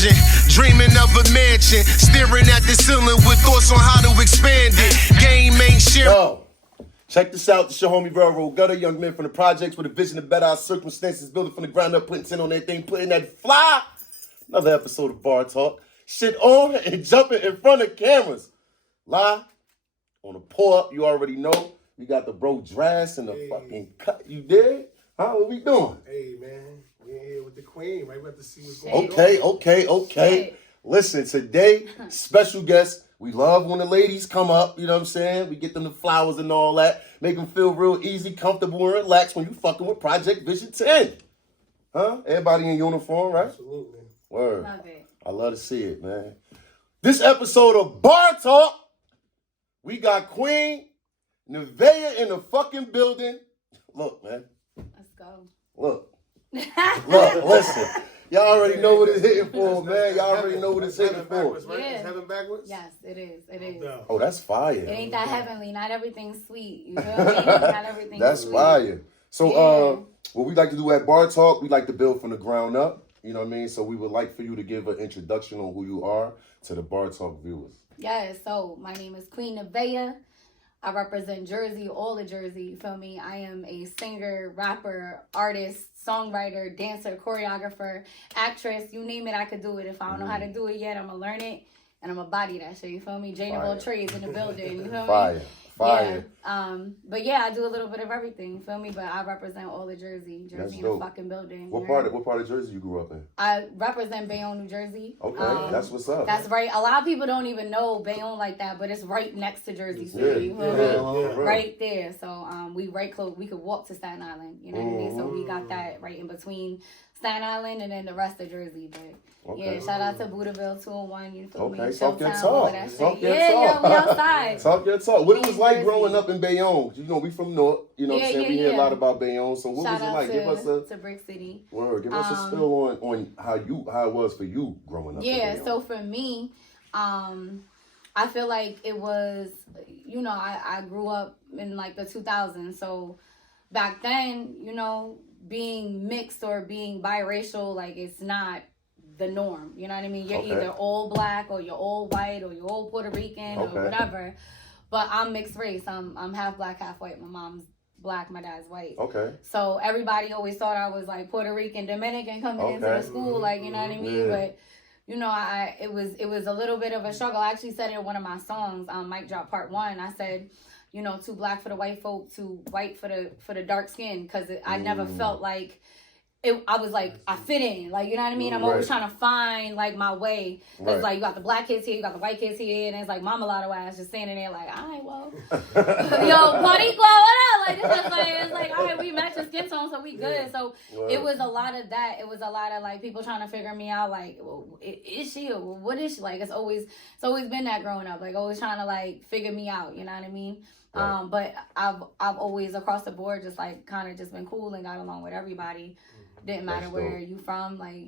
vision, dreaming of a mansion, staring at the ceiling with thoughts on how to expand it. Game ain't shit. Yo, check this out. This your homie Railroad Gutter, young men from the projects with a vision to better our circumstances, building from the ground up, putting 10 on everything, putting that fly. Another episode of Bartawk. Shit on and jumping in front of cameras. Lie on the pour up, you already know. We got the bro dress and the fucking cut. You did? Huh? What we doing? Hey, man. We in here with the queen, right? We have to see what's going on. Okay. Listen, today, special guest. We love when the ladies come up, you know what I'm saying? We get them the flowers and all that. Make them feel real easy, comfortable, and relaxed when you fucking with Projectvizion10. Huh? Everybody in uniform, right? Absolutely. Word. Love it. I love to see it, man. This episode of Bartawk, we got Queen Nevaeh in the fucking building. Look, man. Let's go. Look, listen. Y'all already know what it's hitting for, man. Y'all already know what it's hitting for. Right? Yeah. Is heaven backwards? Yes, it is. It is. No. Oh, that's fire. It ain't that heavenly. Not everything's sweet. You feel me? Not everything's That's sweet. fire. So, Yeah. what we like to do at Bartawk, we like to build from the ground up. You know what I mean? So we would like for you to give an introduction on who you are to the Bartawk viewers. Yes, so my name is Queen Nevaeh. I represent Jersey, all of Jersey, you feel me? I am a singer, rapper, artist, songwriter, dancer, choreographer, actress, you name it, I could do it. If I don't know how to do it yet, I'm going to learn it, and I'm going to body that shit, you feel me? Jane of all trades in the building, you feel me? Fire. Yeah. But yeah, I do a little bit of everything, you feel me? But I represent all of Jersey That's in dope. the fucking building. What part of Jersey you grew up in? I represent Bayonne, New Jersey. Okay, that's what's up. That's right. A lot of people don't even know Bayonne like that, but it's right next to Jersey City. You feel me? Right there. So we right close. We could walk to Staten Island. You know what I mean? So we got that right in between Staten Island and then the rest of Jersey. But yeah, shout out to Budaville 201. You feel me? Talk your Showtime, all talk. that shit. Talk your Yeah, talk. we outside. Talk your talk. What it was like Jersey. growing up in Bayonne? You know, we from North. You know what I'm saying? We hear a lot about Bayonne. So what Shout was it out like? Give us to Brick City. Word. Give us a spill on how it was for you growing up. Yeah, in Bayonne. so for me, I feel like it was, you know, I grew up in like the 2000s. So back then, you know, being mixed or being biracial, like it's not the norm. You know what I mean? You're either all black or you're all white or you're all Puerto Rican or whatever. But I'm mixed race. I'm half black, half white. My mom's black, my dad's white. Okay. So everybody always thought I was like Puerto Rican, Dominican coming into the school, like, you know what I mean? Yeah. But you know, it was a little bit of a struggle. I actually said it in one of my songs, Mic Drop Part 1. I said, you know, too black for the white folk, too white for the dark skin, because I never felt like I was like, I fit in, like, you know what I mean? I'm always trying to find like my way. Because like you got the black kids here, you got the white kids here, and it's like my mulatto ass just standing there like, all right, well, yo, Boricua, what up? Like it's like, all right, we match the skin tone, so we good. So it was a lot of that. It was a lot of like people trying to figure me out, like, well, is she or what is she? Like it's always been that growing up, like always trying to like figure me out, you know what I mean? Right. But I've always across the board just like kind of just been cool and got along with everybody. Didn't matter where you from, like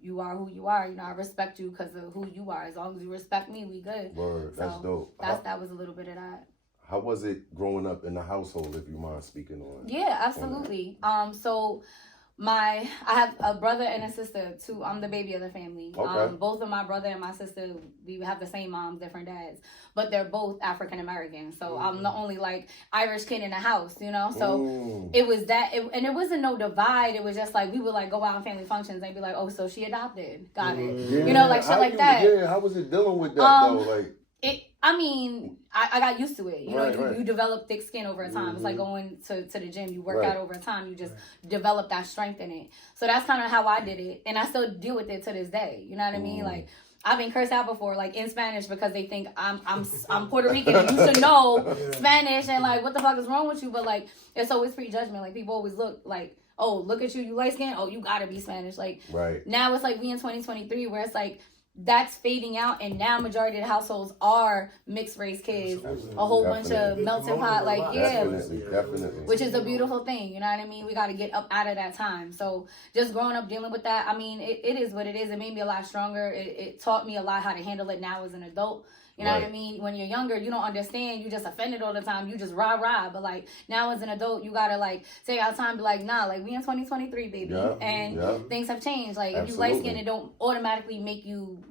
you are who you are. You know, I respect you because of who you are. As long as you respect me, we good. Word, that's dope. That was a little bit of that. How was it growing up in the household, if you mind speaking on? Yeah, absolutely. So I have a brother and a sister too. I'm the baby of the family. Okay. Both of my brother and my sister, we have the same moms, different dads, but they're both African American. So I'm the only like Irish kid in the house, you know. So it was that, and it wasn't no divide. It was just like we would like go out on family functions and be like, oh, so she adopted, got it, you know, like shit like that. Yeah, how was it dealing with that though? Like I mean, I got used to it. You know, you develop thick skin over time. It's like going to the gym. You work out over time. You just develop that strength in it. So that's kind of how I did it. And I still deal with it to this day. You know what I mean? Like, I've been cursed out before, like in Spanish, because they think I'm Puerto Rican. And you should know Spanish. And like, what the fuck is wrong with you? But like, it's always prejudgment. Like, people always look like, oh, look at you light skin. Oh, you gotta be Spanish. Like, now it's like we in 2023 where it's like, that's fading out, and now majority of the households are mixed race kids, a whole bunch of melting pot, like Definitely. which is a beautiful thing. You know what I mean? We got to get up out of that time. So just growing up dealing with that, I mean, it is what it is. It made me a lot stronger. It taught me a lot how to handle it now as an adult. You know what I mean? When you're younger, you don't understand. You just offended all the time. You just rah. But like now as an adult, you gotta like take out time, be like, nah, like we in 2023, baby, and things have changed. Like if you light skinned, it don't automatically make you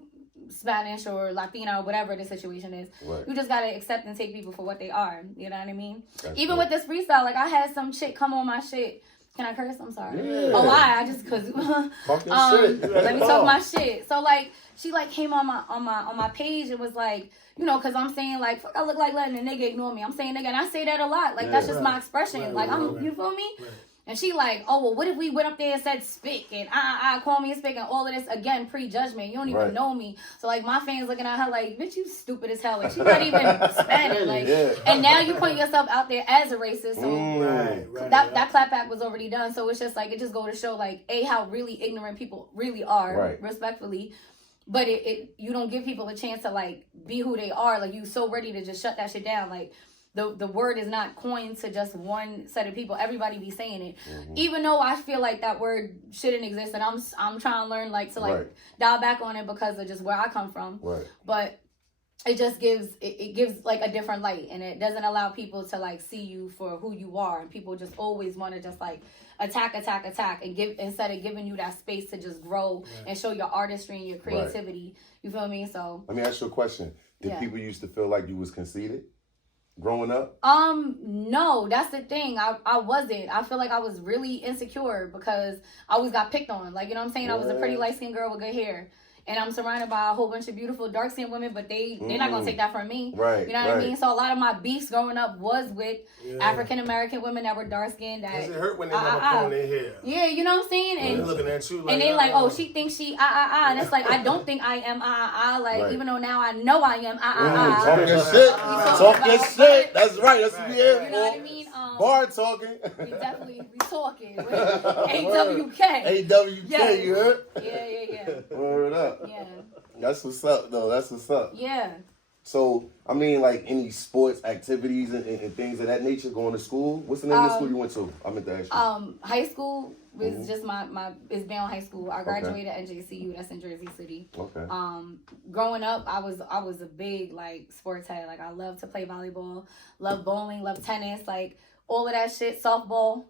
Spanish or Latino or whatever the situation is. You just gotta accept and take people for what they are. You know what I mean? Even with this freestyle, like I had some shit come on my shit. Can I curse? I'm sorry. Yeah. Oh, why? I just cause shit. Let me talk my shit. So like she like came on my page and was like, you know, cause I'm saying like fuck, I look like letting a nigga ignore me. I'm saying nigga, and I say that a lot. Like that's just my expression. Like you feel me? And she like, oh well, what if we went up there and said spick and call me a spick and all of this again prejudgment. You don't even know me. So like my fans looking at her like, bitch, you stupid as hell. Like she's not even Spanish. Like and now you put yourself out there as a racist. So that clapback was already done. So it's just like it just go to show like how really ignorant people really are, respectfully. But it you don't give people a chance to like be who they are. Like you so ready to just shut that shit down. Like the word is not coined to just one set of people. Everybody be saying it. Even though I feel like that word shouldn't exist, and I'm trying to learn like to like dial back on it because of just where I come from. But it just gives it gives like a different light, and it doesn't allow people to like see you for who you are. And people just always want to just like attack and give instead of giving you that space to just grow and show your artistry and your creativity. You feel me? So let me ask you a question. Did people used to feel like you was conceited growing up? No, that's the thing. I wasn't. I feel like I was really insecure because I always got picked on. Like, you know what I'm saying? I was a pretty light-skinned girl with good hair. And I'm surrounded by a whole bunch of beautiful dark-skinned women, but they're not going to take that from me. You know what I mean? So a lot of my beefs growing up was with African-American women that were dark-skinned. That it hurt when they never pulling their hair. Yeah, you know what I'm saying? And they're looking at you like, and they like, oh, she thinks she And it's like, I don't think I am Like, even though now I know I am Talk your shit. Talk your shit. That's right. That's what we here for. You know what I mean? Bar talking. We definitely be talking. AWK. AWK, you heard? Yeah. Word up. Yeah. That's what's up, though. That's what's up. Yeah. So, I mean, like, any sports activities and things of that nature, going to school? What's the name of the school you went to? I meant to ask you. High school was just it's Bayonne High School. I graduated at NJCU. That's in Jersey City. Okay. Growing up, I was a big, like, sports head. Like, I love to play volleyball, love bowling, love tennis, like, all of that shit, softball.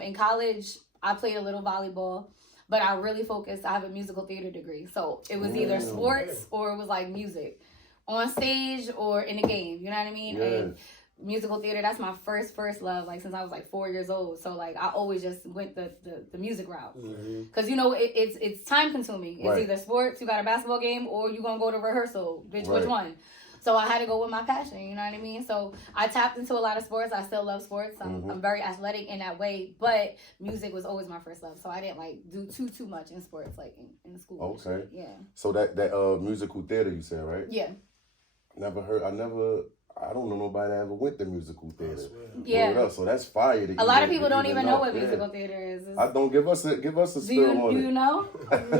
In college, I played a little volleyball. But I really focused. I have a musical theater degree. So it was either sports or it was like music on stage or in a game. You know what I mean? And musical theater, that's my first love, like since I was like 4 years old. So like I always just went the music route. Because you know, it's time consuming. It's either sports, you got a basketball game, or you going to go to rehearsal. Bitch, which one? So I had to go with my passion, you know what I mean? So I tapped into a lot of sports. I still love sports. I'm very athletic in that way, but music was always my first love. So I didn't like do too much in sports, like in school. Okay. Yeah. So that musical theater you said, right? Yeah. I don't know nobody that ever went to musical theater. Yeah. So that's fire. A lot of people don't even know what musical theater is. I don't give us a spill on it. Do you know?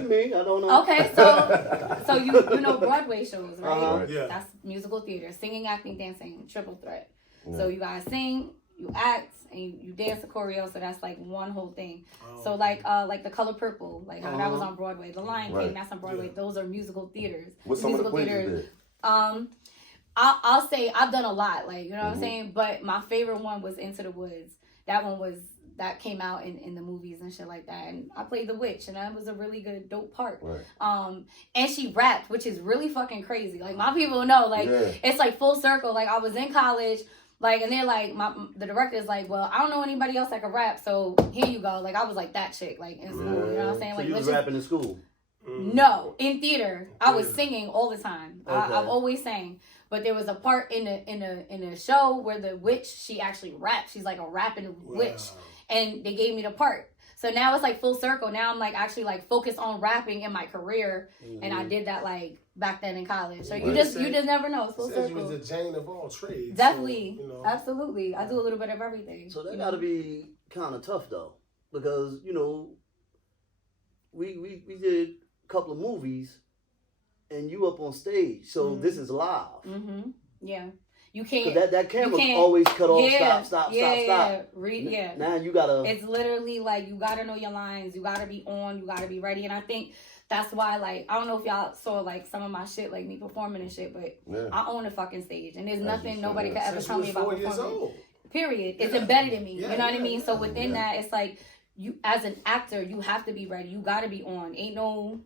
Me, I don't know. Okay, so you know Broadway shows, right? Yeah. That's musical theater, singing, acting, dancing, triple threat. So you guys sing, you act, and you dance the choreo. So that's like one whole thing. So like The Color Purple, like how that was on Broadway. The Lion King, that's on Broadway. Those are musical theaters. What's some of the plays you did? I'll say I've done a lot, like, you know what I'm saying? But my favorite one was Into the Woods. That came out in the movies and shit like that. And I played the witch, and that was a really good, dope part. And she rapped, which is really fucking crazy. Like, my people know, like, it's like full circle. Like, I was in college, like, and they're like, the director's like, well, I don't know anybody else that can rap, so here you go. Like, I was like that chick, like, in school, you know what I'm saying? So like, you was rapping in school? No, in theater, I was singing all the time. I've always sang. But there was a part in a show where the witch, she actually raps. She's like a rapping witch. And they gave me the part. So now it's like full circle. Now I'm like actually like focused on rapping in my career. And I did that like back then in college. So you just never know. It's full circle. You was a Jane of all trades. Definitely. So, you know. Absolutely. I do a little bit of everything. So that gotta be kind of tough though. Because, you know, we did a couple of movies and you up on stage, so this is live. Yeah. You can't. That camera always cut off. Stop. Now you gotta. It's literally like you gotta know your lines. You gotta be on. You gotta be ready. And I think that's why, like, I don't know if y'all saw like some of my shit, like me performing and shit, but I own a fucking stage, and there's nothing nobody could ever tell me about performing. Period. It's embedded in me. You know what I mean? So within that, it's like you, as an actor, you have to be ready. You gotta be on. Ain't no.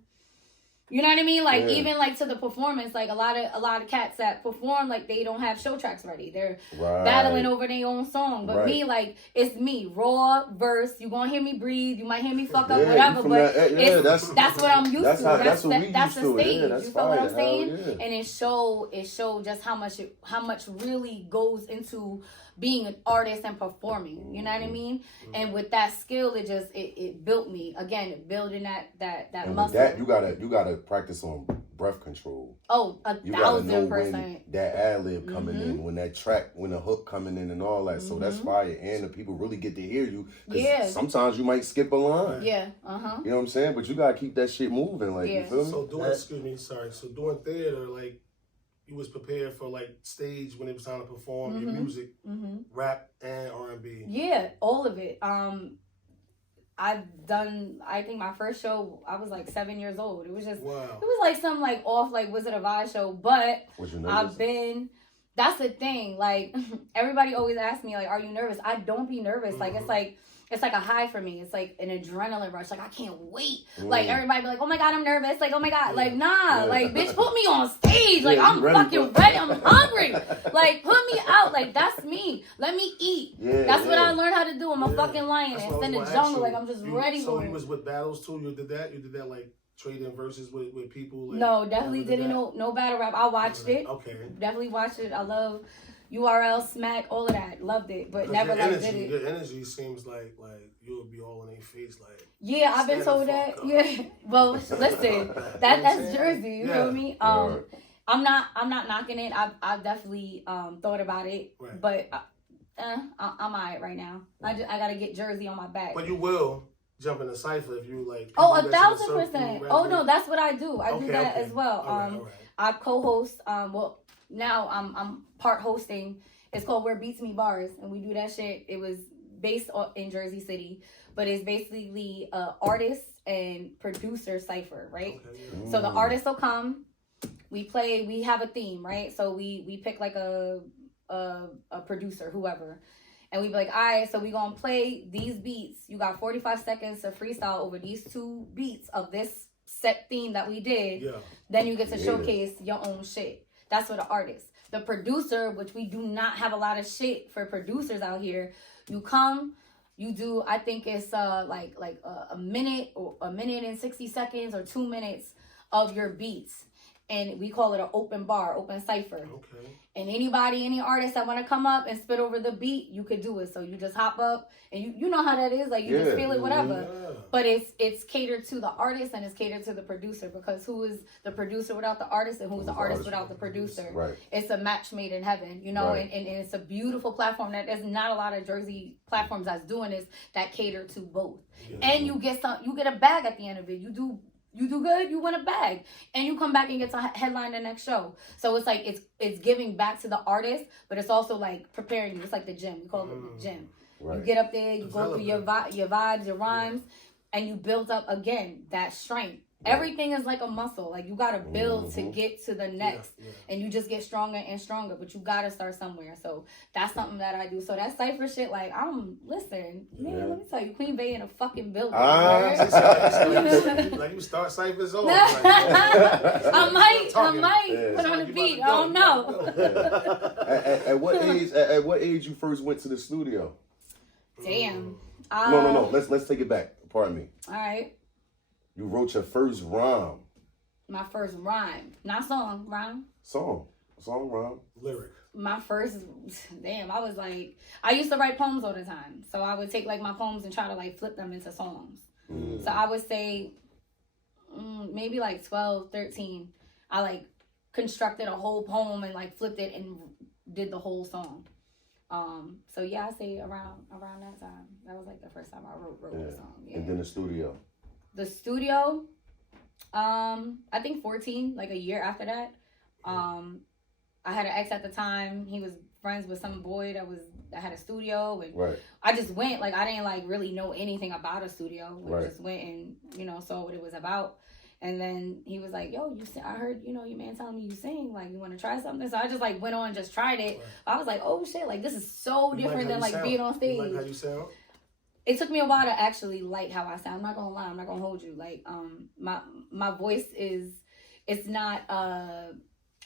You know what I mean? Like even like to the performance, like a lot of cats that perform, like they don't have show tracks ready. They're battling over their own song. But me, like it's me, raw verse. You gonna hear me breathe. You might hear me fuck up, whatever. But that's what I'm used to. That's the stage. You feel what I'm saying? And it showed just how much really goes into being an artist and performing, you know what I mean? And with that skill, it built me again, building that and muscle. With that, you gotta practice on breath control. Oh, 1,000%. When that ad lib coming in, when that track, when the hook coming in, and all that. So that's fire, and the people really get to hear you. Cause sometimes you might skip a line. Yeah. You know what I'm saying? But you gotta keep that shit moving, like you feel me? So doing theater, like. You was prepared for like stage when it was time to perform your music, rap and R&B. Yeah, all of it. I've done. I think my first show, I was like 7 years old. It was just, It was like some like off like Wizard of Oz show. But I've been. That's the thing. Like everybody always asks me, like, "Are you nervous?" I don't be nervous. Like it's like a high for me. It's like an adrenaline rush. Like I can't wait. Like everybody be like, "Oh my God, I'm nervous." Like, "Oh my God." Like, nah. Like, bitch, put me on stage. Like, I'm fucking ready. I'm hungry. Like, put me out. Like, that's me. Let me eat. That's what I learned how to do. I'm a fucking lioness in the jungle. Like, I'm just ready for it. So you was with battles too? You did that? You did that like trading verses with people? Like, no, definitely didn't no battle rap. I watched it. Okay. Definitely watched it. I love URL, Smack, all of that. Loved it, but never like did it. Your energy seems like you would be all in their face, like. Yeah, I've been told that. Yeah. Well, listen, that's Jersey. You feel me? I'm not knocking it. I've definitely thought about it, but I'm alright right now. I gotta get Jersey on my back. But you will jump in the cipher if you like. Oh, 1,000%. Oh no, that's what I do. I do that as well. All right. I co-host. Well, now I'm part hosting. It's called Where Beats Me Bars, and we do that shit. It was based in Jersey City, but it's basically artist and producer cipher, right? Okay. So the artist will come. We play. We have a theme, right? So we pick like a producer, whoever. And we be like, all right, so we gonna play these beats. You got 45 seconds to freestyle over these 2 beats of this set theme that we did. Yeah. Then you get to showcase your own shit. That's for the artist. The producer, which we do not have a lot of shit for producers out here. You come, you do. I think it's like a minute or a minute and 60 seconds or 2 minutes of your beats. And we call it an open bar, open cipher. Okay. And any artist that want to come up and spit over the beat, you could do it. So you just hop up, and you know how that is. Like, you just feel it, whatever. Yeah. But it's catered to the artist, and it's catered to the producer, because who is the producer without the artist, and who's the artist without the producer? Right. It's a match made in heaven, you know. Right. And it's a beautiful platform that there's not a lot of Jersey platforms that's doing this, that cater to both. Yeah. And you get a bag at the end of it. You do good, you win a bag, and you come back and get to headline the next show. So it's like it's giving back to the artist, but it's also like preparing you. It's like the gym. We call it the gym. Right. You get up there, you go through your vibes, your rhymes, and you build up again that strength. Right. Everything is like a muscle. Like, you gotta build to get to the next, and you just get stronger and stronger. But you gotta start somewhere. So that's something that I do. So that cipher shit, like, listen, man. Let me tell you, Queen Bay in a fucking building. Like, you start ciphers over. I might put on the beat. I don't know. At what age you first went to the studio? Damn. No. Let's take it back. Pardon me. All right. You wrote your first rhyme. My first rhyme. Not song, rhyme. Song, rhyme. Lyric. My first, I was like, I used to write poems all the time. So I would take like my poems and try to like flip them into songs. So I would say maybe like 12, 13. I like constructed a whole poem and like flipped it and did the whole song. So yeah, I say around that time. That was like the first time I wrote a song. Yeah. And then the studio. The studio, I think 14, like a year after that. I had an ex at the time. He was friends with some boy that had a studio, and I just went. Like, I didn't like really know anything about a studio. We just went and saw what it was about. And then he was like, "Yo, I heard your man telling me you sing. Like, you want to try something?" So I just like went on and just tried it. I was like, "Oh shit! Like, this is so different than like being on stage." You like how you sound? It took me a while to actually like how I sound. I'm not gonna lie. I'm not gonna hold you. Like, my voice it's not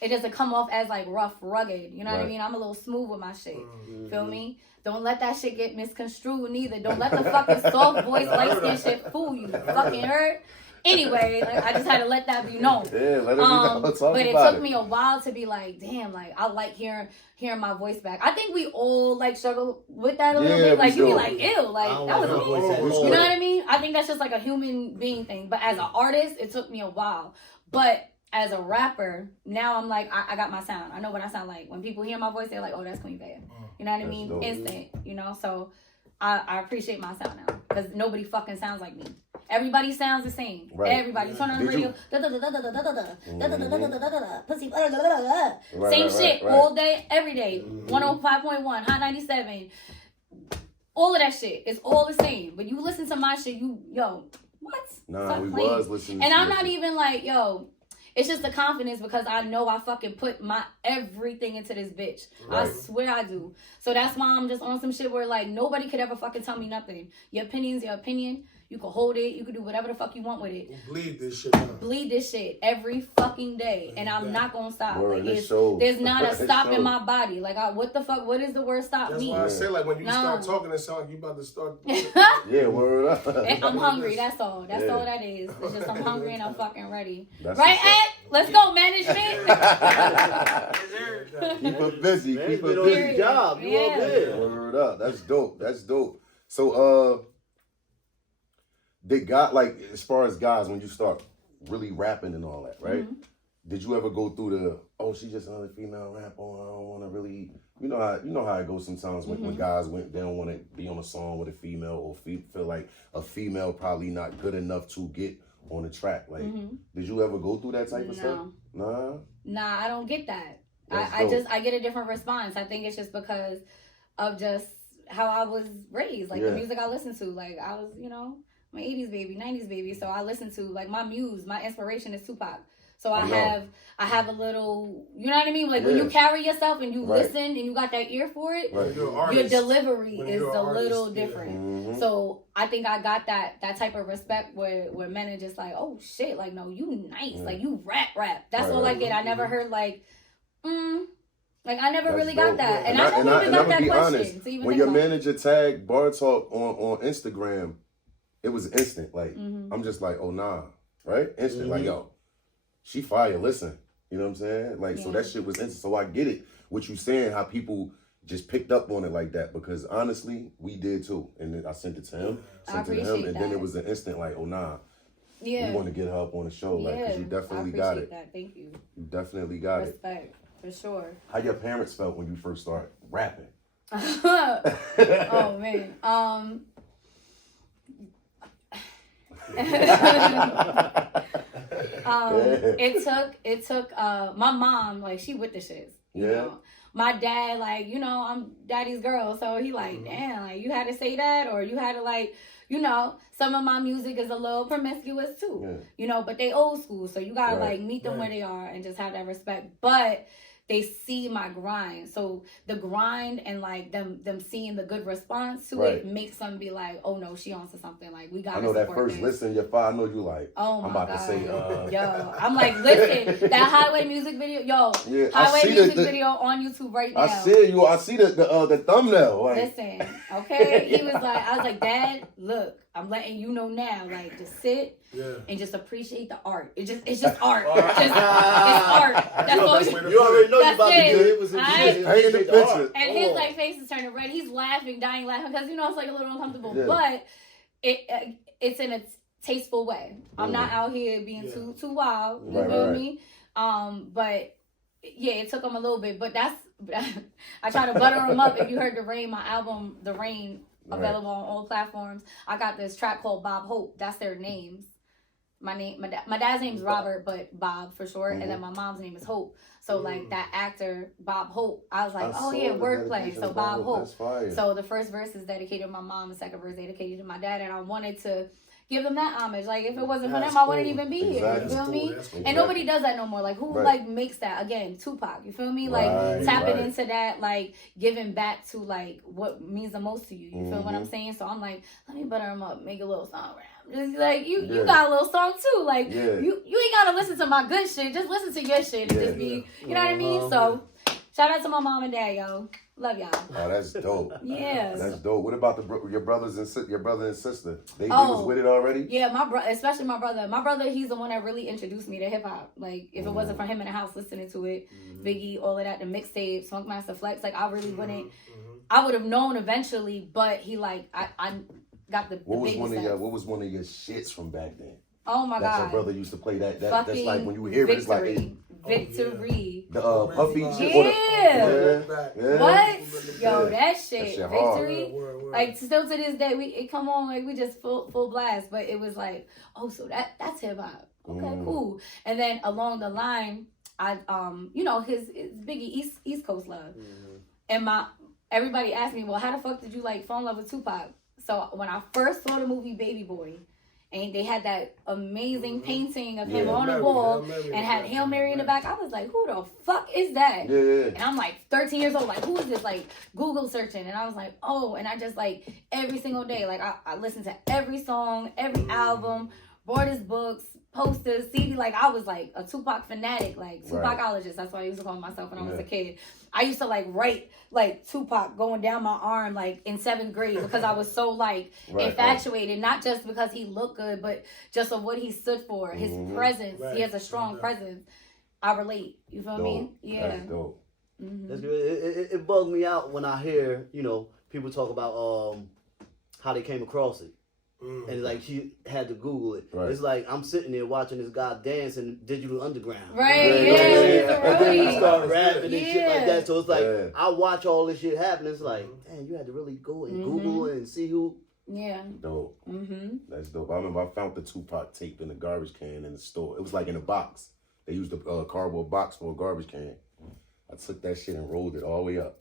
it doesn't come off as like rough, rugged. You know what I mean? I'm a little smooth with my shit. Feel me? Don't let that shit get misconstrued neither. Don't let the fucking soft voice, light skin shit fool you. Fucking heard? Anyway, like, I just had to let that be known. Yeah, let it be known. But it took me a while to be like, damn, like I like hearing my voice back. I think we all like struggle with that a little bit. Like you be like, ew, like that was me. You know what I mean? I think that's just like a human being thing. But as an artist, it took me a while. But as a rapper, now I'm like, I got my sound. I know what I sound like. When people hear my voice, they're like, oh, that's Queen Bad. You know what I mean? Dope. Instant, So I appreciate my sound now. Because nobody fucking sounds like me. Everybody sounds the same. Everybody. Turn on the radio. Pussy. Same shit all day, every day. 105.1, Hot 97. All of that shit. It's all the same. But you listen to my shit, what? Nah, we was listening. And I'm not even like, it's just the confidence because I know I fucking put my everything into this bitch. I swear I do. So that's why I'm just on some shit where like nobody could ever fucking tell me nothing. Your opinion's your opinion. You can hold it. You can do whatever the fuck you want with it. Bleed this shit out. Bleed this shit every fucking day. And I'm not going to stop. Like, there's not a stop in my body. Like, what the fuck? What is the word stop mean? That's why I say, like, when you start talking, it sounds like you about to start. Yeah, word up. I'm hungry. That's all. That's all that is. It's just I'm hungry and I'm fucking ready. Right, Ed? Let's go, management. Keep her busy. Keep her busy. Job. You all good. Word up. That's dope. So, they got, like, as far as guys, when you start really rapping and all that, right? Mm-hmm. Did you ever go through she's just another female rapper, I don't want to really, you know how it goes sometimes when guys they don't want to be on a song with a female or feel like a female probably not good enough to get on the track. Like, did you ever go through that type of stuff? Nah, I don't get that. I get a different response. I think it's just because of just how I was raised, like the music I listened to. Like, I was, I'm an 80s baby, 90s baby. So I listen to, like, my inspiration is Tupac. So I have a little, you know what I mean? Like, when you carry yourself and you listen and you got that ear for it, your delivery is a little different. Mm-hmm. So I think I got that type of respect where men are just like, oh shit, like, no, you nice. Like, you rap. That's all I get. I never heard like, like, I never really got that. And I don't even got that question. Honest, when your manager tagged Bartawk on Instagram, it was instant. Like, I'm just like, oh, nah. Right? Instant. Like, yo, she fire. Listen. You know what I'm saying? Like, so that shit was instant. So I get it. What you saying, how people just picked up on it like that. Because, honestly, we did, too. And then I sent it to him. And then it was an instant, like, oh, nah. Yeah. We want to get her up on the show. Like, because you definitely got it. That. Thank you. You definitely got Respect. For sure. How your parents felt when you first started rapping? Oh, man. It took my mom, like, she with the shits. You know? My dad, like, I'm daddy's girl, so he like, damn, like, you had to say that, or you had to, like, some of my music is a little promiscuous too. But they old school, so you gotta like meet them where they are and just have that respect. But they see my grind. So the grind and like them seeing the good response to it makes them be like, oh no, she on to something. Like, we gotta I know that first this. Listen, your father, I know you like, oh I'm my about God. to say, yo, I'm like, listen, that Highway music video, Highway music video on YouTube right now. I see the thumbnail. Like. Listen, okay? He was like, I was like, Dad, look, I'm letting you know now, like, just sit and just appreciate the art. It's just art. It's art. That's all you already know you about to do it. Was painting the picture. And his like face is turning red. He's laughing, dying laughing, because it's like a little uncomfortable. Yeah. But it's in a tasteful way. I'm not out here being too wild. You know me? But yeah, it took him a little bit. But that's I try to butter him up. If you heard my album, The Rain, available on all platforms. I got this track called Bob Hope. That's their names. My dad's name's Robert, but Bob for short, and then my mom's name is Hope. So like that actor Bob Hope, I was like, oh yeah, wordplay. So Bob Hope. That's fire. So the first verse is dedicated to my mom, the second verse dedicated to my dad, and I wanted to give them that homage. Like if it wasn't for them, I wouldn't even be here. You feel me? And nobody does that no more. Like who like makes that again? Tupac. You feel me? Like tapping into that, like giving back to like what means the most to you. You feel what I'm saying? So I'm like, let me butter him up, make a little song rap. Just like you got a little song too. Like you ain't gotta listen to my good shit. Just listen to your shit and just be, you know what I mean? So shout out to my mom and dad, yo. Love y'all. Oh, that's dope. Yes. That's dope. What about your brothers and your brother and sister? They was with it already? Yeah, my brother, especially my brother. My brother, he's the one that really introduced me to hip hop. Like, if it wasn't for him in the house listening to it, Biggie, all of that, the mixtapes, Funkmaster Flex, like, I really wouldn't. I would have known eventually, but he like, I got the What was one of your shits from back then? Oh my God. Your brother used to play that that's like when you hear it, it's like Victory. The Puffy shit. Yeah. What? Yo, that shit. Victory. Word. Like still to this day, it come on like we just full blast. But it was like, oh, so that's hip hop. Okay, cool. And then along the line, I you know, his Biggie East Coast love. And everybody asked me, well, how the fuck did you like fall in love with Tupac? So when I first saw the movie Baby Boy, and they had that amazing painting of him on the wall and had Hail Mary in the back, I was like, who the fuck is that? Yeah. And I'm like 13 years old, like, who is this? Like, Google searching. And I was like, oh, and I just like, every single day, like, I listened to every song, every album, bought his books, posters, CD. Like, I was like a Tupac fanatic, like, Tupacologist. That's what I used to call myself when I was a kid. I used to like write like Tupac going down my arm like in 7th grade because I was so like infatuated, not just because he looked good, but just of what he stood for, his presence. He has a strong presence. I relate. You feel me? Yeah. That's dope. That's good. It bugs me out when I hear, you know, people talk about how they came across it. And like she had to Google it. It's like I'm sitting there watching this guy dance in Digital Underground. And then he start rapping and shit like that. So it's like I watch all this shit happen. It's like, damn, you had to really go and Google and see who. Yeah. Dope. That's dope. I remember I found the Tupac tape in the garbage can in the store. It was like in a box. They used a cardboard box for a garbage can. I took that shit and rolled it all the way up.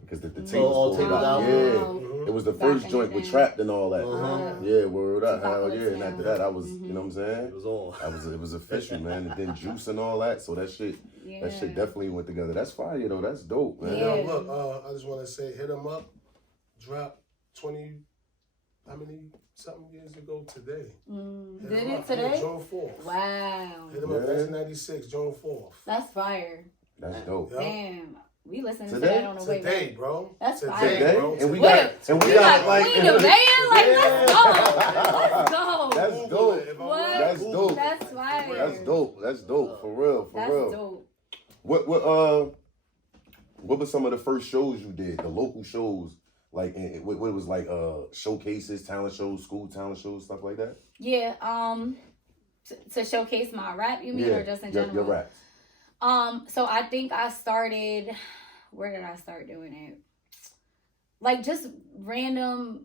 Because the tape was all out. Yeah. It was the first joint with Trapped and all that. Yeah, word up. Hell yeah. And after that, I was, you know what I'm saying? It was on. It was official, man. And then Juice and all that. So that shit definitely went together. That's fire, though. That's dope, man. Yeah, look, I just want to say, hit him up. Drop 20, how many something years ago today? Did it today? Yeah, June 4th. Wow. Hit him up, 1996, June 4th. That's fire. That's dope. Damn. We listening to Today? that on the way back. Today, bro. That's today, fire. bro. And we got like Queen of Man? Like, let's go. That's dope. What? That's dope. That's fire. That's dope. That's dope. For real. That's dope. What were some of the first shows you did? The local shows, like what was like showcases, talent shows, school talent shows, stuff like that? Yeah. To showcase my rap, you mean, or just in general? Your raps. So I think I started. Where did I start doing it? Like just random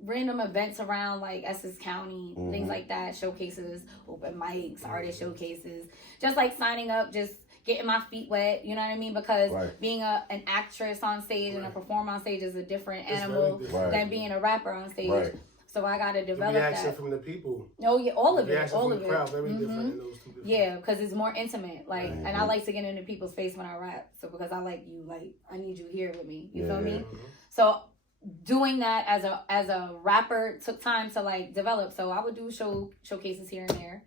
events around like Essex County, things like that, showcases, open mics, artist showcases, just like signing up, just getting my feet wet, you know what I mean? Because being an actress on stage and a performer on stage is a different animal than being a rapper on stage. So I got to develop that. Reaction from the people. Oh yeah, all of it. Reaction from the crowd, very different in those two different. Yeah, because it's more intimate. Like, and I like to get into people's face when I rap. So because I like you, like I need you here with me. You feel me? So doing that as a rapper took time to like develop. So I would do showcases here and there,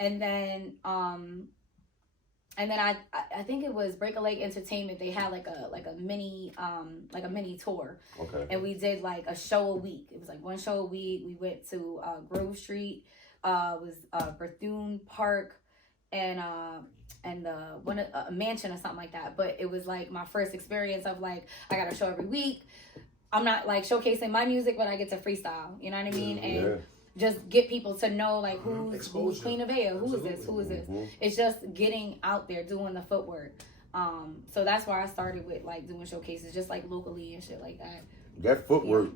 and then I think it was Break a Leg Entertainment. They had like a mini tour. Okay. And we did like a show a week. It was like one show a week. We went to Grove Street, was Bethune Park, and a mansion or something like that. But it was like my first experience of like I got a show every week. I'm not like showcasing my music, but I get to freestyle. You know what I mean? And just get people to know like who's Queen of Air, who is this? It's just getting out there doing the footwork. So that's where I started with like doing showcases, just like locally and shit like that. That footwork,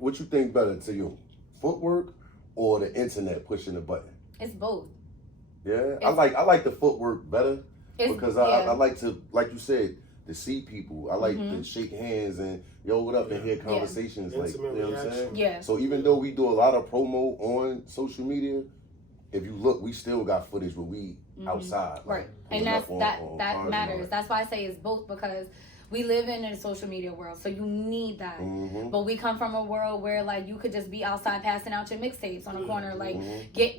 what you think better to you? Footwork or the internet pushing the button? It's both. Yeah, I like the footwork better because I like to, like you said, to see people. I like to shake hands and yo, what up, and hear conversations like, you know what I'm saying? Yeah. So even though we do a lot of promo on social media, if you look, we still got footage where we outside, right? Like, and that that matters. That's why I say it's both, because we live in a social media world, so you need that. But we come from a world where like you could just be outside passing out your mixtapes on a corner, like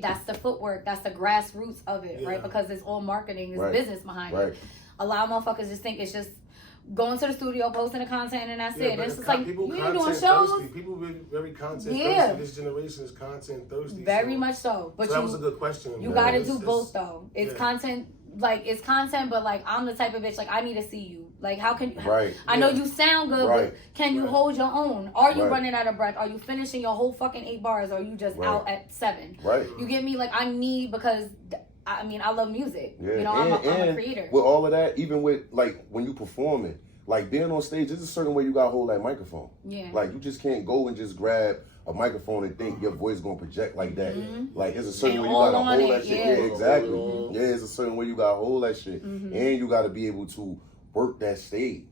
that's the footwork, that's the grassroots of it, right? Because it's all marketing, it's business behind it. A lot of motherfuckers just think it's just going to the studio, posting the content, and that's it. It's just like, you ain't doing shows. Thirsty. People very content thirsty. This generation is content thirsty. Very much so. But that was a good question. You gotta do both though. It's content, it's content, but like I'm the type of bitch, like I need to see you. Like how can you, I know you sound good, but can you hold your own? Are you running out of breath? Are you finishing your whole fucking 8 bars? Or are you just out at 7? You get me? Like I need, because I mean, I love music. You know, I'm a creator. With all of that, even with like when you performing, like being on stage, there's a certain way you gotta hold that microphone. Yeah. Like you just can't go and just grab a microphone and think your voice gonna project like that. Like there's a certain way you gotta hold that shit. Yeah, exactly. Yeah, there's a certain way you gotta hold that shit, and you gotta be able to work that stage.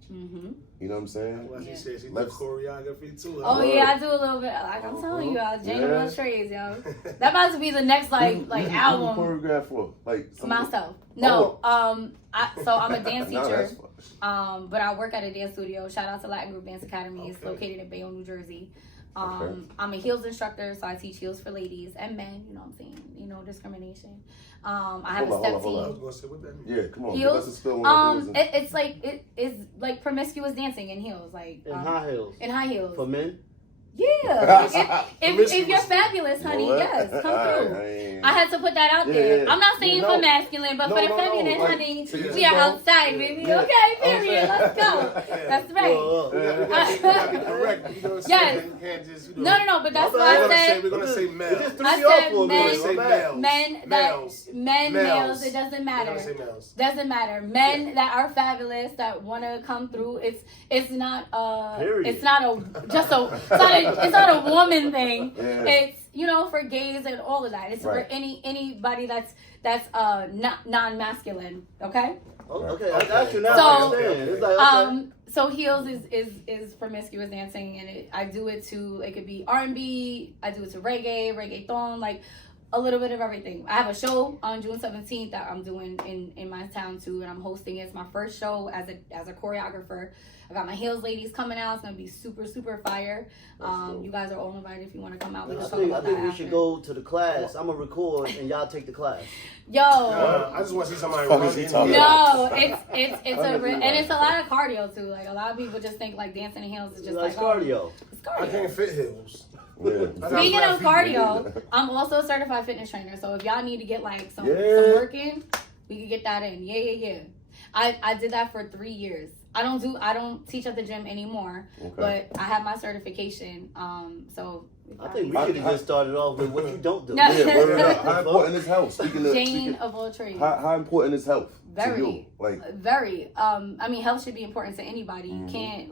You know what I'm saying? Well, she said she does choreography too. Oh yeah, I do a little bit. Like I'm telling you, I Jane of trades, yo. That about to be the next like album. Choreograph for like myself. No, so I'm a dance teacher. But I work at a dance studio. Shout out to Latin Group Dance Academy. It's located in Bayonne, New Jersey. I'm a heels instructor, so I teach heels for ladies and men. You know what I'm saying? You know, discrimination. I have a step team. I was gonna say, what that means? Yeah, come on. Heels. It's like it is like promiscuous dancing in heels, like in high heels. In high heels for men. Yeah, if you're fabulous, honey, yes, come through. I had to put that out there. I'm not saying for masculine, but for the feminine, honey, we are outside, baby. Okay, period. Let's go. That's right. Yes. No, but that's why I said we're gonna say male. I said men, males. It doesn't matter. Doesn't matter. Men that are fabulous, that want to come through. It's not it's not a woman thing. It's, you know, for gays and all of that. It's for anybody that's not non-masculine. Okay. Okay, I got you now. So, so heels is promiscuous dancing, and I do it to, it could be R&B, I do it to reggaeton, like a little bit of everything. I have a show on June 17th that I'm doing in my town too, and I'm hosting it. It's my first show as a choreographer. I got my heels ladies coming out. It's gonna be super, super fire. You guys are all invited if you want to come out. We can talk about that. I think we should go to the class. I'm gonna record and y'all take the class. Yo, I just want to see somebody run. No, it's a lot of cardio too. Like a lot of people just think like dancing in heels is just like cardio. It's cardio. I can't fit heels. Speaking of cardio, I'm also a certified fitness trainer. So if y'all need to get like some work in, we can get that in. Yeah. I did that for 3 years. I don't teach at the gym anymore, but I have my certification. So I think we could have just started off with what you don't do. No. How important is health? Jane of all trades. How important is health? Very, to you? Very. I mean, health should be important to anybody. You can't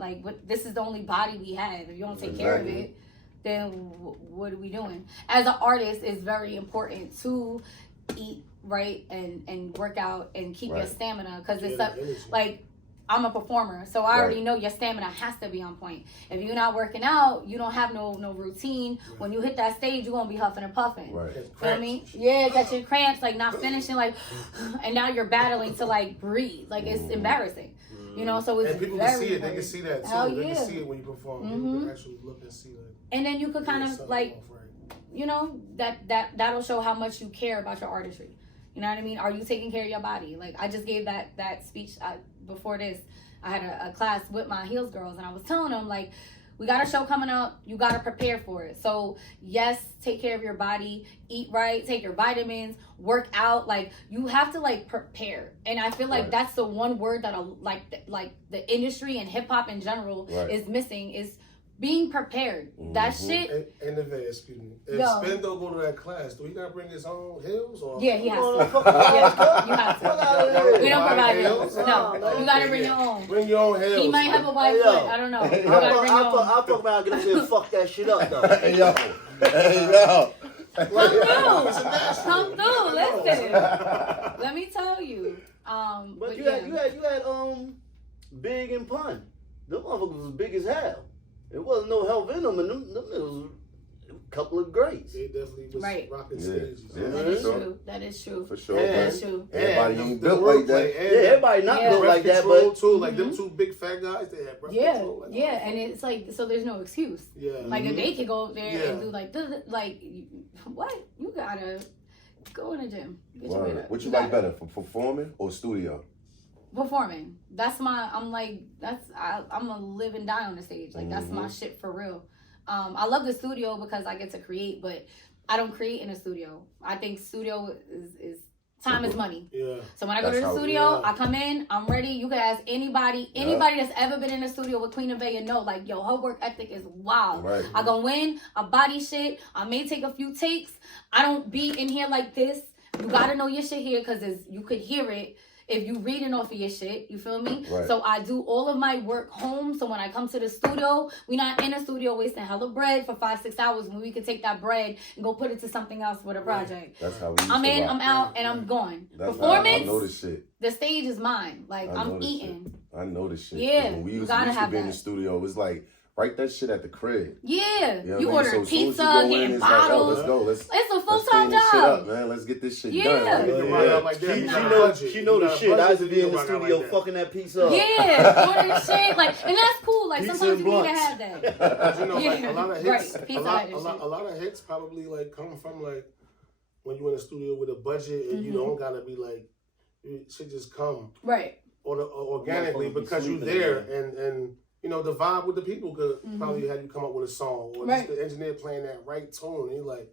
this is the only body we have. If you don't take care of it, then what are we doing? As an artist, it's very important to eat right and work out and keep your stamina, because it's like I'm a performer, so I already know your stamina has to be on point. If you're not working out, you don't have no routine. When you hit that stage, you're gonna be huffing and puffing. Right. You know what I mean? Yeah, catching cramps, like not finishing, like, and now you're battling to like breathe. Like it's embarrassing. You know, so it's and people can see it. They can see that too. They can see it when you perform. People can actually look and see it. And then you could kind of like, you know, that'll show how much you care about your artistry. You know what I mean? Are you taking care of your body? Like I just gave that speech before this. I had a class with my heels girls, and I was telling them like, we got a show coming up. You got to prepare for it. So yes, take care of your body, eat right, take your vitamins, work out. Like you have to like prepare. And I feel like that's the one word that like the industry and hip hop in general is missing, is being prepared. That shit. And excuse me. If Spendo go to that class, do he gotta bring his own heels? Or yeah, he has to. You have to. We don't provide heels. No, you gotta bring your own. Bring your own heels. He might have a white foot. I don't know. You gotta bring your own. I'll talk about getting up and fuck that shit up though. Hey yo. Come through. Listen. Let me tell you. But you had Big and Pun. Them motherfuckers was big as hell. It wasn't no hell in them, and them was a couple of greats. They definitely was rocking stages. Yeah, That is true. That is true. For sure. That is true. Everybody ain't built like that. Yeah, everybody not built like that, but too, like them two big fat guys, they had breath control. Like, and it's like, so there's no excuse. Yeah. Like if they could go up there and do like what? You gotta go in the gym. Get your weight up. What you like better, for performing or studio? Performing. That's my. I'm a live and die on the stage. Like that's my shit for real. I love the studio because I get to create, but I don't create in a studio. I think studio is time is money. Yeah. So when I go to the studio, I come in, I'm ready. You can ask anybody that's ever been in the studio with Queen of Vega know, like, yo, her work ethic is wild. Right. I go in, I body shit. I may take a few takes. I don't be in here like this. You gotta know your shit here because you could hear it if you reading off of your shit, you feel me? Right. So I do all of my work home. So when I come to the studio, we not in the studio wasting hella bread for 5-6 hours when we could take that bread and go put it to something else with a project. That's how we used I'm to in, rock. I'm out, and I'm gone. That's Performance, I know this shit. the stage is mine. Like I'm eating. I know this shit. Yeah, When we you used gotta to have be in the that. studio, it was like, write that shit at the crib. Yeah, You know you what I mean? order So as soon as pizza, you go in, getting it's like, oh, bottles. let's go. It's a Let's full-time clean this shit up, job. man. Let's get this shit Yeah. done. Like that. She know the shit. I used to be in the studio fucking that pizza up. Yeah, ordering shit, like, and that's cool. Like Pizza sometimes and you need to blunts. have that. But you know, like, a lot of hits, Right. Pizza Hut and shit. a lot of hits probably like come from like when you're in the studio with a budget and you don't gotta be like, it should just come Right. organically Motherfuckers be because you're sleeping there in and you know the vibe with the people could probably have you come up with a song or Right. just the engineer playing that right tone and you're like,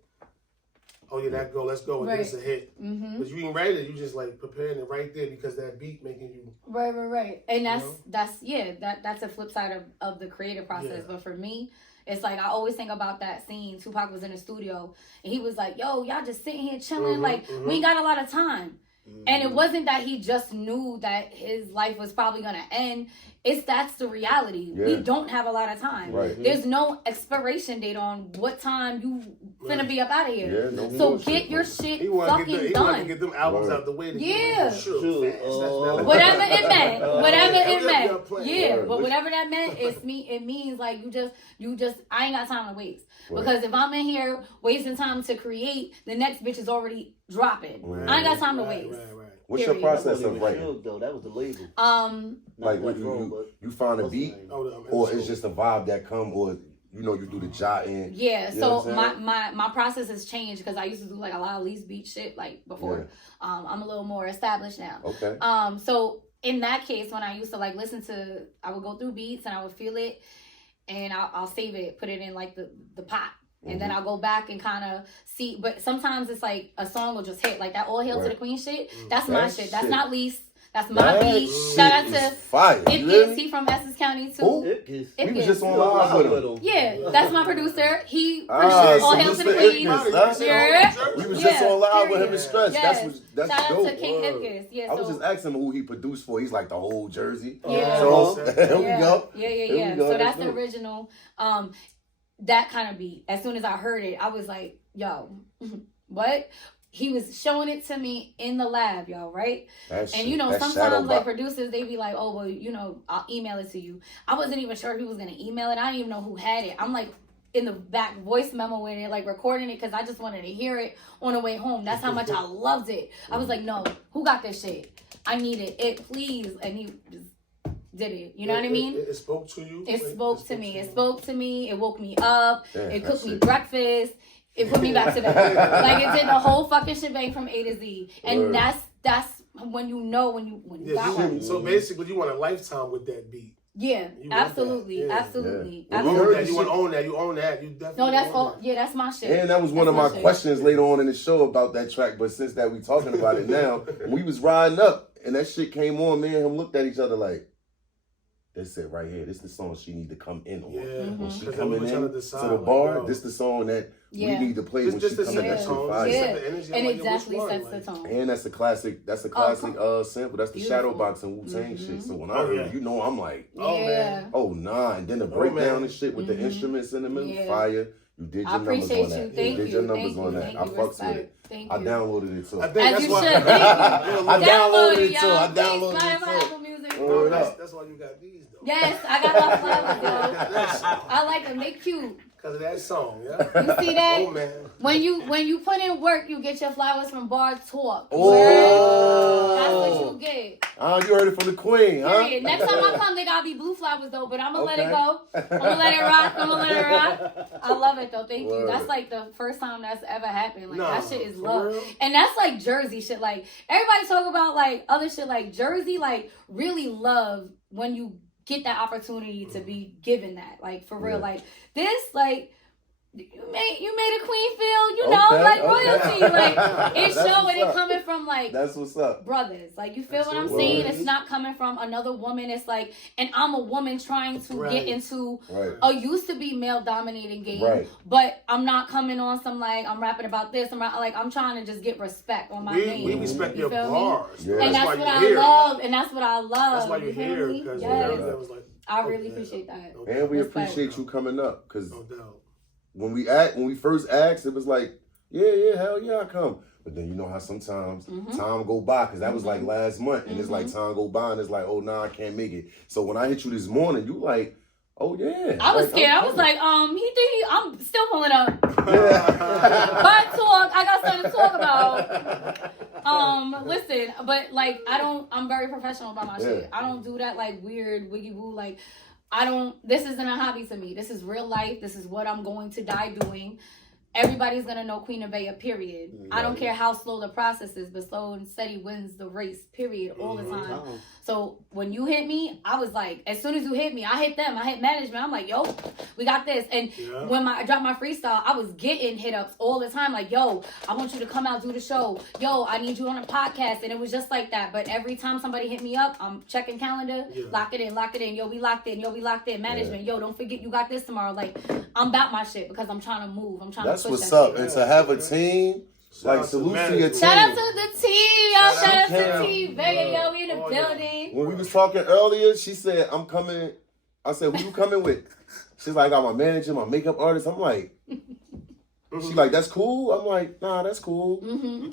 oh yeah, that go, let's go, and then it's a hit. But you ain't write it, you just like preparing it right there because that beat making you Right. And that's a flip side of the creative process. Yeah. But for me, it's like I always think about that scene. Tupac was in the studio and he was like, yo, y'all just sitting here chilling, like we ain't got a lot of time. And it wasn't that he just knew that his life was probably gonna end. That's the reality. Yeah. We don't have a lot of time. Right. There's no expiration date on what time you finna be up out of here. Yeah, no So bullshit, get your man. shit he want fucking to done. get them albums Right. out the way. To Yeah. get sure. Whatever it meant. Whatever it meant. Word. Yeah, but whatever that meant, it means like you just I ain't got time to waste. Right. Because if I'm in here wasting time to create, the next bitch is already dropping. I ain't got time to waste. Right. What's your Period. process of writing? Suge, though. That was the label. Like when Metro, but you find a what's beat, his name? or it's just a vibe that come, or you know you do the jotting. Yeah, You know so what I'm my process has changed because I used to do like a lot of lease beat shit like before. I'm a little more established now. Okay. So in that case, when I used to like I would go through beats and I would feel it, and I'll save it, put it in like the pot. And then I'll go back and kind of see, but sometimes it's like a song will just hit, like that All Hail to the Queen shit. That's my That shit. That's shit. not lease. That's my beat. shit Shout out is to fire. You hear me? Ip18 from Essex County too. Who? Ipkiss. We was just on Ipkiss. live with him. Yeah, that's my producer. He produced so All Hail to the Mr. Queen. Ipkiss, huh? Yeah. We was just on live with him and Stretch. Yes. That's Shout dope. out to King Word. Ipkiss. Yeah, I was so- just asking him who he produced for. He's like the whole Jersey. Yeah. So here we go. Yeah. Here we go. So that's the dope. original. That kind of beat. As soon as I heard it, I was like, yo, what? He was showing it to me in the lab, yo, right? That And shit, you know, that sometimes shadow like box. producers, they be like, oh, well, you know, I'll email it to you. I wasn't even sure who was going to email it. I didn't even know who had it. I'm like in the back voice memo with it, like recording it because I just wanted to hear it on the way home. That's how much I loved it. I was like, no, who got this shit? I need it, please. And he just did it. You know what I mean? It spoke to you. It spoke to me. It spoke to me. It woke me up. Yeah, it that cooked me shit. breakfast. It put me back to bed. Like it did the whole fucking shebang from A to Z. And Word. that's when you know when you got one. So basically, you want a lifetime with that beat. Yeah, You want absolutely, that. Yeah. absolutely. Yeah. You We own heard that. this You want to shit. own that. You own that. You definitely. No, that's own all. that. Yeah, that's my shit. And that was one of That's my shit. questions later on in the show about that track. But since that we talking about it now, when we was riding up and that shit came on, me and him looked at each other like, that's it right here. This is the song she need to come in on. Yeah. When she Because coming we were in trying to to decide, the like, bar, yo. this the song that Yeah. we need to play when Just she to come in. set That the shit tone. fire. Just Yeah, set the energy. and I'm like, yo, which exactly one? sets the Like, tone. And that's a classic sample. That's the Shadow Beautiful. Box and Wu-Tang shit. So when I Oh, heard yeah. it, you know, I'm like, Oh, Yeah. man. oh nah. And then the breakdown man. and shit with the instruments in the middle, Yeah. fire. You did your I numbers appreciate on that. you. Thank you did your numbers on that. Thank I you. fucks with it. Thank I you. downloaded it too. I think As that's you why. should. Thank you. I downloaded it y'all. too. I Please downloaded buy it my too. Apple Music. Word up. That's why you got these though. Yes, I got my flowers, yo. I like them. They cute. Because of that song, yeah. You see that? Oh man. When you put in work, you get your flowers from Bartawk. Oh. That's what you get. Oh, you heard it from the queen, huh? Period. Next time I come, they gotta be blue flowers though, but I'm gonna let it Okay. go. I'm gonna let it rock. I'm gonna let it rock. I love it though. Thank you. Word. That's like the first time that's ever happened. Like No, that shit is for love. real? And that's like Jersey shit. Like everybody talk about like other shit. Like Jersey, like really love when you get that opportunity to be given that. Like for real. Yeah. Like this, like. You made a queen feel, you know, Okay, like okay. royalty. Like it's That's showing what's it up. coming from like That's what's up. brothers. Like you feel what I'm Absolutely. saying? Word. It's not coming from another woman. It's like, and I'm a woman trying to Right. get into Right. a used to be male dominating game. Right. But I'm not coming on some like I'm rapping about this. I'm trying to just get respect on my name. We respect You your feel me? bars. Yeah. And that's why what you're I here. love. And that's what I love. That's why You you're feel here. me? Because Yes. that was like, I really appreciate that. no And we doubt. appreciate you coming up because No doubt. when we first asked, it was like, yeah, hell yeah, I come. But then you know how sometimes time go by because that was like last month, and it's like time go by, and it's like, oh nah, I can't make it. So when I hit you this morning, you like, oh yeah. I was Like, scared. I'm I was like, I'm still pulling up. yeah. But talk, I got something to talk about. Listen, but like I'm very professional about my shit. I don't do that like weird wiggy woo. Like this isn't a hobby to me. This is real life. This is what I'm going to die doing. Everybody's gonna know Queen of Baya, period. I don't care how slow the process is, but slow and steady wins the race, period, all the time. So when you hit me, I was like, as soon as you hit me, I hit them. I hit management. I'm like, yo, we got this. And when I dropped my freestyle, I was getting hit ups all the time. Like, yo, I want you to come out, do the show. Yo, I need you on a podcast. And it was just like that. But every time somebody hit me up, I'm checking calendar, lock it in. Yo, we locked in. Management, yo, don't forget you got this tomorrow. Like, I'm about my shit because I'm trying to move. I'm trying to push what's that up. shit. And to have a team, like salute to your team. Shout out to the team, y'all. Shout out to Cam. Team Vega, yo. We in the building. When we was talking earlier, she said, I'm coming. I said, who you coming with? She's like, I got my manager, my makeup artist. I'm like, she like, that's cool? I'm like, nah, that's cool.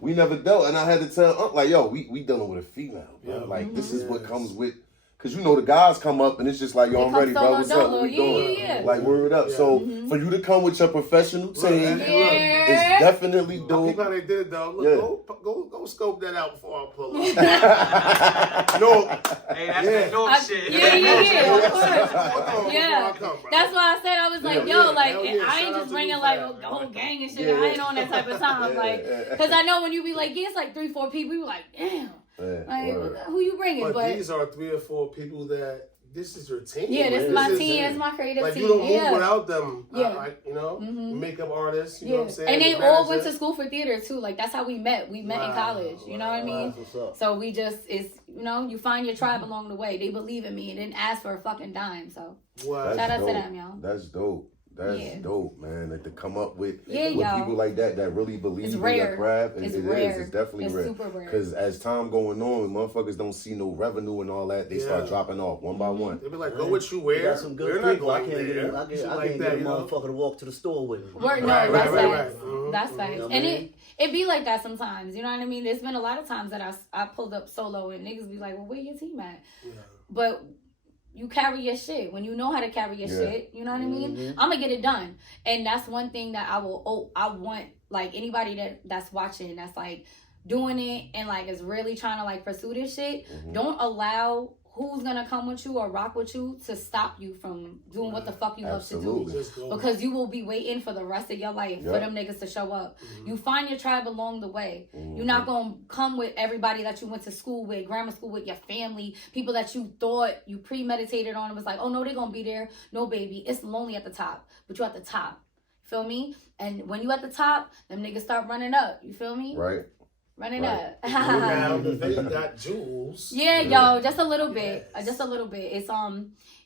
We never dealt. And I had to tell, like, yo, we dealing with a female, bro. Like, this is what comes with. Because, you know, the guys come up and it's just like, yo, I'm ready, bro. What's up? What we doing? Yeah. Like, word up. So, for you to come with your professional team, it's definitely Look, dope. peep how they did though. Look, go scope that out before I pull up. No. Hey, that's that North shit. Yeah, of course. Before Yeah. I come, bro. That's why I said I was like, yo, like, hell yeah. I Shout ain't out just to bringing you like for a that, whole man. gang and shit. Yeah. I ain't on that type of time. Like, because I know when you be like, yeah, it's like 3-4 people, you be like, damn. Like, word. who you bringing? But But these are 3 or 4 people that this is your team. yeah, this man. is my team. It's my creative Like team. you don't move Yeah. without them. Yeah. Like, you know, makeup artists. You know Yeah. what I'm saying? And they The all went manager. to school for theater too. Like that's how we met. We met in college. You know what I mean? That's what's up. So we just you find your tribe along the way. They believe in me and didn't ask for a fucking dime. So Wow. shout out dope. to them, yo. That's dope. That's Yeah. dope, man. Like, to come up with yo. people like that really believe It's in rare. your craft. It's It rare. is. It's definitely It's rare. super rare. Because as time going on, motherfuckers don't see no revenue and all that. They start dropping off one by one. They be like, go what you We wear. got some good We're not people. I going can't there. get I Shit can't like get that, a you know? motherfucker to walk to the store with me. No, Right, that's right, facts. right. Mhm. That's facts. You know what I And mean? it be like that sometimes. You know what I mean? There's been a lot of times that I pulled up solo and niggas be like, well, where your team at? Yeah. But you carry your shit. When you know how to carry your shit, you know what I mean? I'm gonna get it done. And that's one thing that I want like anybody that's watching that's like doing it and like is really trying to like pursue this shit. Don't allow who's gonna come with you or rock with you to stop you from doing what the fuck you love to do. Just go. Because you will be waiting for the rest of your life for them niggas to show up. You find your tribe along the way. You're not gonna come with everybody that you went to school with, grammar school with, your family, people that you thought you premeditated on. It was like, oh no, they're gonna be there. No, baby, it's lonely at the top, but you're at the top. Feel me? And when you at the top, them niggas start running up. You feel me? Right. Running up. Now they got jewels. Yeah, yo, just a little bit. Just a little bit.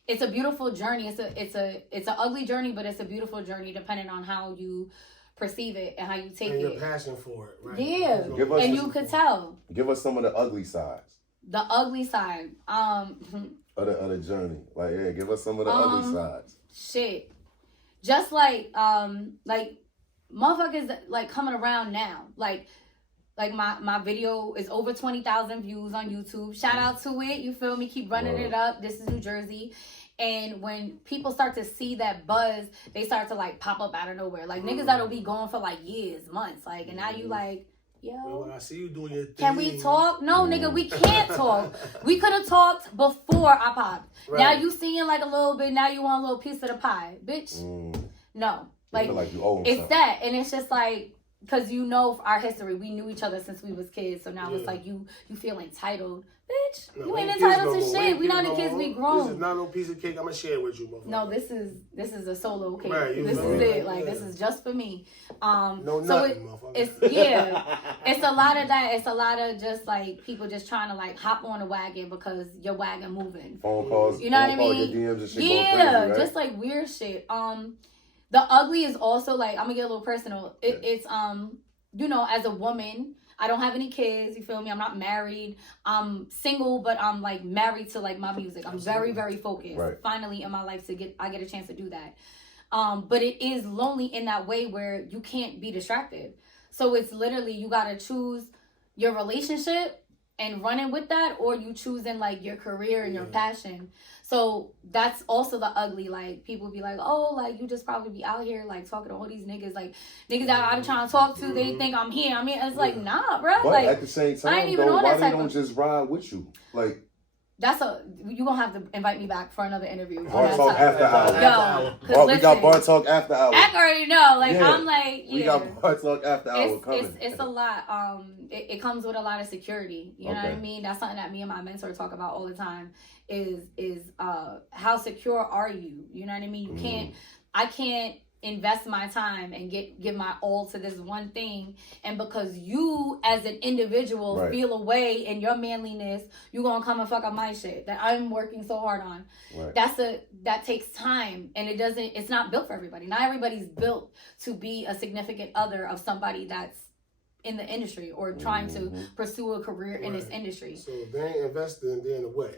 It's a beautiful journey. It's an ugly journey, but it's a beautiful journey depending on how you perceive it and how you take And your it. passion for it, right? Yeah. Give us And you could tell. Give us some of the ugly sides The ugly side. of the journey. Like, yeah, give us some of the ugly sides. Shit. just like motherfuckers like coming around now, like my video is over 20,000 views on YouTube. Shout out to it, you feel me? Keep running it up. This is New Jersey. And when people start to see that buzz, they start to like pop up out of nowhere. Like niggas that'll be going for like years, months. Like, and now you like, yo, I see you doing your thing. Can we talk? No, nigga, we can't talk. We could have talked before I popped. Right. Now you seeing like a little bit. Now you want a little piece of the pie, bitch. No, like you owe him it's something. that, and it's just like because you know our history. We knew each other since we was kids, so now it's like you feel entitled. Bitch, No, you ain't entitled to shit. We not no the kids, more. we grown. This is not no piece of cake I'm gonna share with you, motherfucker. No, this is a solo cake. Right, this know, is it. Like yeah. this is just for me. No, so nothing, motherfucker. it's a lot of that. It's a lot of just like people just trying to like hop on a wagon because your wagon moving. Phone calls, you know what I mean? Your DMs and shit yeah, going crazy, right? just like weird shit. The ugly is also like I'm gonna get a little personal. It's you know, as a woman, I don't have any kids, you feel me? I'm not married. I'm single, but I'm like married to like my music. I'm very, very focused. Right. Finally in my life I get a chance to do that. But it is lonely in that way where you can't be distracted. So it's literally you gotta choose your relationship and running with that, or you choosing like your career and your passion. So that's also the ugly. Like people be like, oh, like you just probably be out here like talking to all these niggas, like niggas that I'm trying to talk to. They think I'm here. It's like nah, bro. But like at the same time, I ain't even though, on why that they type don't of. just ride with you? Like You gonna have to invite me back for another interview. Bar Talk after hours. Yo, Oh, we got Bar Talk after hours. I already know. Like Yeah. I'm like, yeah. We got Bar Talk after hours coming. It's a lot. It comes with a lot of security. You know what I mean? That's something that me and my mentor talk about all the time. Is how secure are you? You know what I mean? I can't invest my time and give my all to this one thing, and because you as an individual feel a way in your manliness, you gonna come and fuck up my shit that I'm working so hard on. Right. That takes time, and it's not built for everybody. Not everybody's built to be a significant other of somebody that's in the industry or trying to pursue a career in this industry. So if they ain't investing, they're in the way.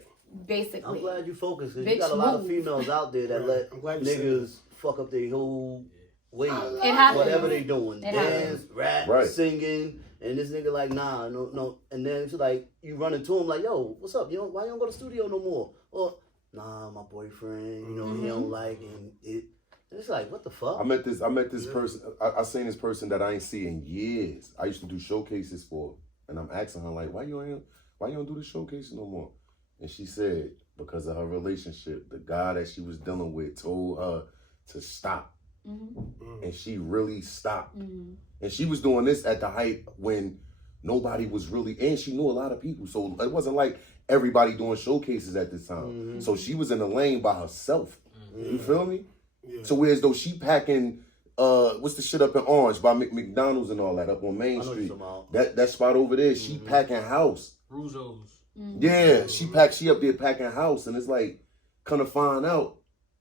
Basically. I'm glad you focused because Bitch, you got a lot of move. females out there that let I'm glad you said niggas fuck up their whole way. It happens. Whatever they doing. It Dance, happens. rap, singing. And this nigga like, nah, no. And then it's like, you run into him like, yo, what's up? Why you don't go to the studio no more? Or, nah, my boyfriend, you know, he don't like it. And it's like, what the fuck? I met this person. I seen this person that I ain't seen in years. I used to do showcases for, and I'm asking her like, why you don't do the showcase no more? And she said because of her relationship, the guy that she was dealing with told her to stop, and she really stopped. And she was doing this at the height when nobody was really, and she knew a lot of people, so it wasn't like everybody doing showcases at this time. So she was in the lane by herself. You feel me? Yeah. So whereas though she packing, what's the shit up in Orange by McDonald's and all that up on Main Street, that spot over there, she packing house. Ruzo's. Yeah, she up there packing house, and it's like, kind of find out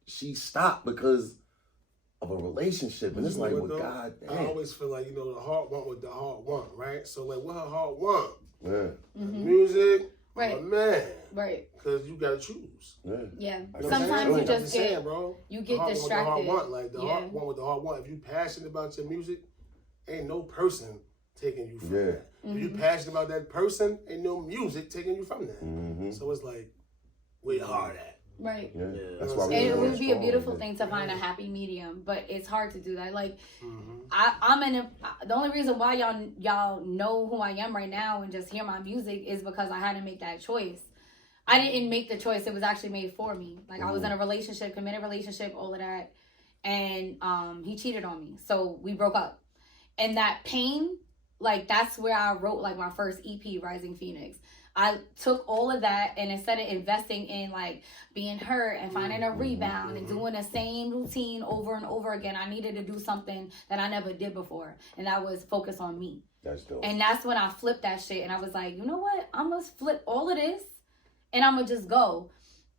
she stopped because of a relationship, and it's like, well, god damn. I always feel like, the heart want what the heart want, right? So like, what her heart want? Yeah. Music, right? Man, right? Because you gotta choose. Yeah. You know Sometimes you just get saying, bro. You get distracted. The heart want what the heart want. If you passionate about your music, ain't no person taking you from that. If you passionate about that person, ain't no music taking you from that. So it's like, where your heart at? Right. Yeah. That's why it would be a beautiful thing to find a happy medium, but it's hard to do that. Like, I'm in the only reason why y'all know who I am right now and just hear my music is because I had to make that choice. I didn't make the choice; it was actually made for me. Like I was in a relationship, committed relationship, all of that, and he cheated on me, so we broke up. And that pain, like that's where I wrote like my first EP, Rising Phoenix. I took all of that, and instead of investing in like being hurt and finding a rebound and doing the same routine over and over again, I needed to do something that I never did before, and that was focus on me. That's dope. And that's when I flipped that shit, and I was like, you know what? I'm gonna flip all of this, and I'm gonna just go.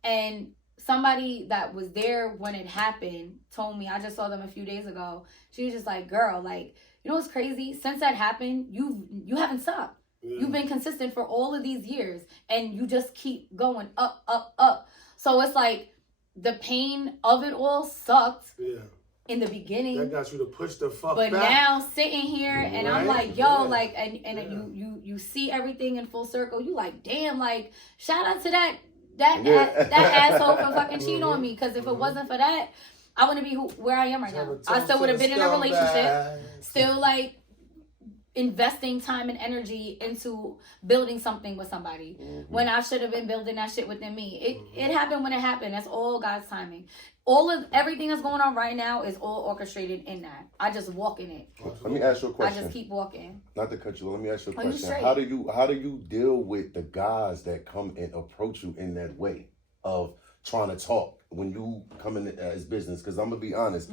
And somebody that was there when it happened told me, I just saw them a few days ago. She was just like, girl, like, you know what's crazy? Since that happened, you haven't stopped. You've been consistent for all of these years, and you just keep going up, up, up. So it's like the pain of it all sucked. Yeah. in the beginning. That got you to push the fuck but back. Now sitting here and I'm like, yo, like, and you see everything in full circle. You like, damn, like, shout out to that asshole for fucking cheating on me. Because if it wasn't for that, I wouldn't be where I am right now. I still would have been in a relationship, still like investing time and energy into building something with somebody when I should have been building that shit within me. It happened when it happened. That's all God's timing. Everything that's going on right now is all orchestrated in that. I just walk in it. Let me ask you a question. I just keep walking. Not to cut you, let me ask you a Are you question. straight? How do you deal with the guys that come and approach you in that way of trying to talk when you come in as business? Because I'm gonna be honest,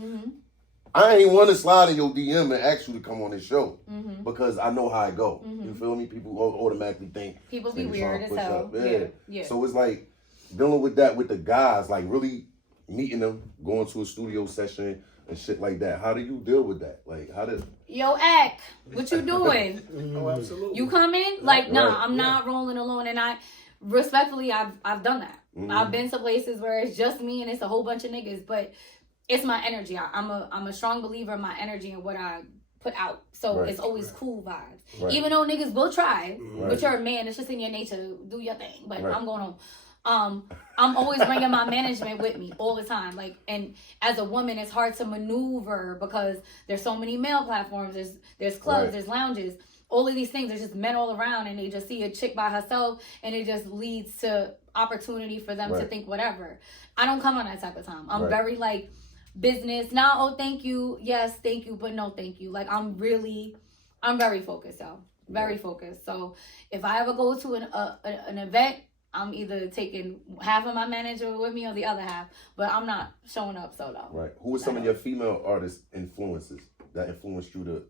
I ain't want to slide in your DM and ask you to come on this show because I know how it go. You feel me? People automatically think people be weird as hell. Yeah. So it's like dealing with that with the guys, like really meeting them, going to a studio session and shit like that. How do you deal with that? Like, how does... Yo, Ack, what you doing? Oh, absolutely. You coming? Like, nah, I'm not rolling alone. And respectfully, I've done that. I've been to places where it's just me and it's a whole bunch of niggas, but it's my energy. I'm a strong believer in my energy and what I put out. So it's always cool vibes. Even though niggas will try, but you're a man. It's just in your nature to do your thing. But I'm going home. I'm always bringing my management with me all the time. Like, and as a woman, it's hard to maneuver because there's so many male platforms. There's clubs, there's lounges, all of these things. There's just men all around, and they just see a chick by herself, and it just leads to opportunity for them to think whatever. I don't come on that type of time. I'm very like business. Now, oh, thank you. Yes, thank you, but no, thank you. Like, I'm very focused, y'all. Very focused. So if I ever go to an event, I'm either taking half of my manager with me or the other half, but I'm not showing up solo. Right. Who are some of your female artist influences that influenced you to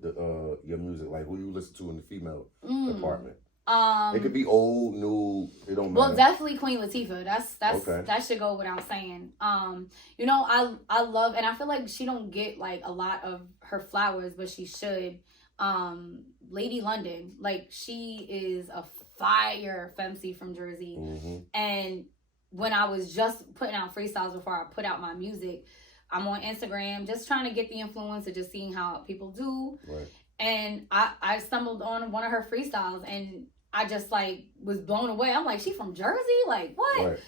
your music? Like, who you listen to in the female department? It could be old, new. It don't matter. Well, definitely Queen Latifah. That's okay. That should go without saying. You know, I love, and I feel like she don't get like a lot of her flowers, but she should. Lady London, like, she is a fire femc from Jersey. And when I was just putting out freestyles before I put out my music, I'm on Instagram just trying to get the influence of just seeing how people do. And I stumbled on one of her freestyles and I just like was blown away. I'm like, she from Jersey? Like, what?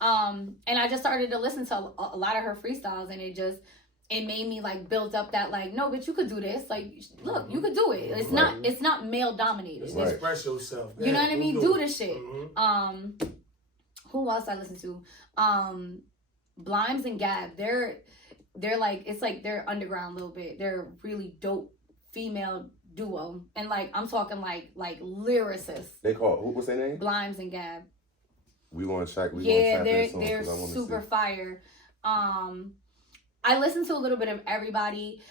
And I just started to listen to a lot of her freestyles, and it made me like build up that like, no, but you could do this. Like, look, you could do it. It's not male dominated. Express yourself. You know what I mean? Do this shit. Who else I listen to? Blimes and Gab. They're like, it's like they're underground a little bit. They're a really dope female duo, and like I'm talking like lyricists. They call what's their name? Blimes and Gab. We want to check. They're super fire. I listen to a little bit of everybody.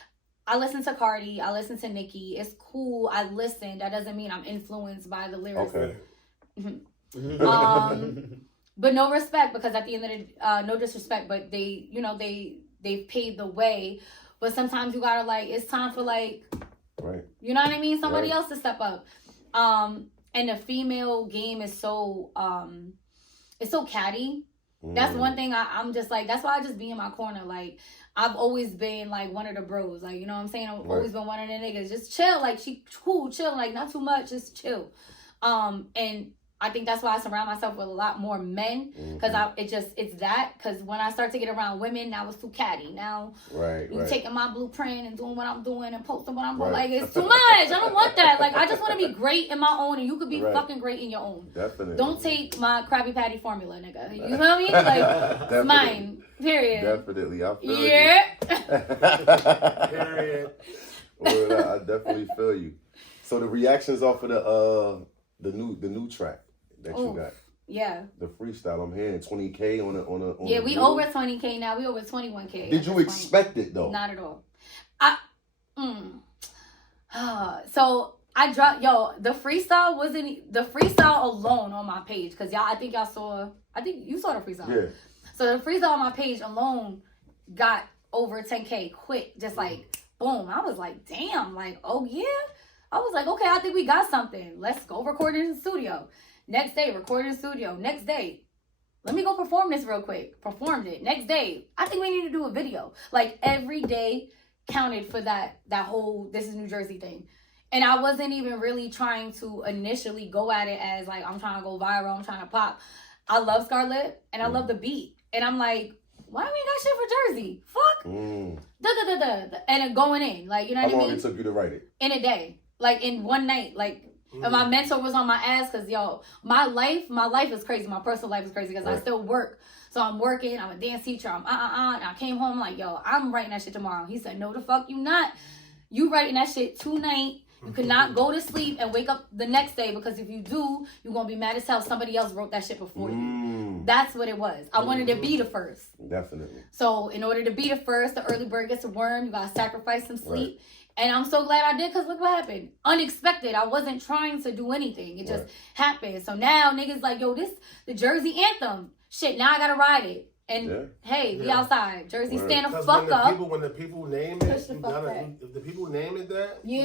I listen to Cardi. I listen to Nicki. It's cool. I listen. That doesn't mean I'm influenced by the lyrics. Okay. But no respect, because at the end of the no disrespect, but they've paved the way. But sometimes you gotta like, it's time for like, you know what I mean? Somebody else to step up. And the female game is so it's so catty. That's one thing I'm just like, that's why I just be in my corner. Like, I've always been like one of the bros. Like, you know what I'm saying? I've always been one of the niggas. Just chill. Like, she cool, chill. Like, not too much, just chill. And I think that's why I surround myself with a lot more men, because it's that. Because when I start to get around women, now it's too catty. Now you taking my blueprint and doing what I'm doing and posting what I'm doing. Like, it's too much. I don't want that. Like, I just want to be great in my own, and you could be fucking great in your own. Definitely. Don't take my Krabby Patty formula, nigga. You know what I mean? Like, it's mine. Period. Definitely. I feel you. Period. Well, I definitely feel you. So the reactions off of the new track that you got. Yeah. The freestyle, I'm hearing 20K on a yeah, we over 20K now. We over 21K. Did you expect it though? Not at all. So I dropped, the freestyle alone on my page, because I think you saw the freestyle. Yeah. So the freestyle on my page alone got over 10K quick, just like boom. I was like, damn, like, oh yeah. I was like, okay, I think we got something. Let's go record it in the studio. Next day, record in the studio. Next day, let me go perform this real quick. Performed it. Next day, I think we need to do a video. Like, every day counted for that whole This Is New Jersey thing. And I wasn't even really trying to initially go at it as like, I'm trying to go viral, I'm trying to pop. I love Scarlett and I love the beat. And I'm like, why do we got shit for Jersey? Fuck. And it going in. Like, you know what I mean? How long it took you to write it? In a day. Like, in one night. Like, and my mentor was on my ass because, yo, my life is crazy. My personal life is crazy because I still work. So I'm working. I'm a dance teacher. I'm And I came home like, yo, I'm writing that shit tomorrow. He said, no, the fuck you not. You writing that shit tonight. You cannot go to sleep and wake up the next day, because if you do, you're going to be mad as hell. Somebody else wrote that shit before you. That's what it was. I wanted to be the first. Definitely. So in order to be the first, the early bird gets a worm. You got to sacrifice some sleep. And I'm so glad I did, because look what happened. Unexpected. I wasn't trying to do anything. It just happened. So now niggas like, yo, this the Jersey anthem. Shit, now I got to ride it. And hey, we outside. Jersey, stand the fuck up. When the people name it, you gotta. If the people name it that, you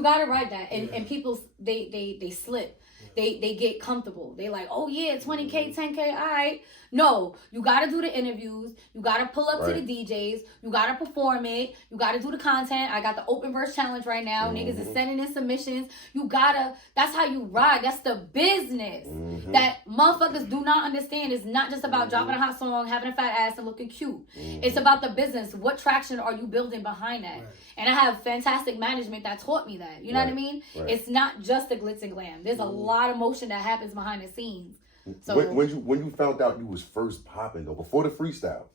gotta write that. And people they slip. They get comfortable. They like, oh yeah, 20K, 10K, all right. No, you gotta do the interviews. You gotta pull up to the DJs. You gotta perform it. You gotta do the content. I got the open verse challenge right now. Niggas is sending in submissions. You gotta, that's how you ride. That's the business that motherfuckers do not understand. It's not just about dropping a hot song, having a fat ass, and looking cute. It's about the business. What traction are you building behind that? And I have fantastic management that taught me that. You know what I mean? It's not just the glitz and glam. There's a lot of motion that happens behind the scenes. So when you found out you was first popping though, before the freestyle,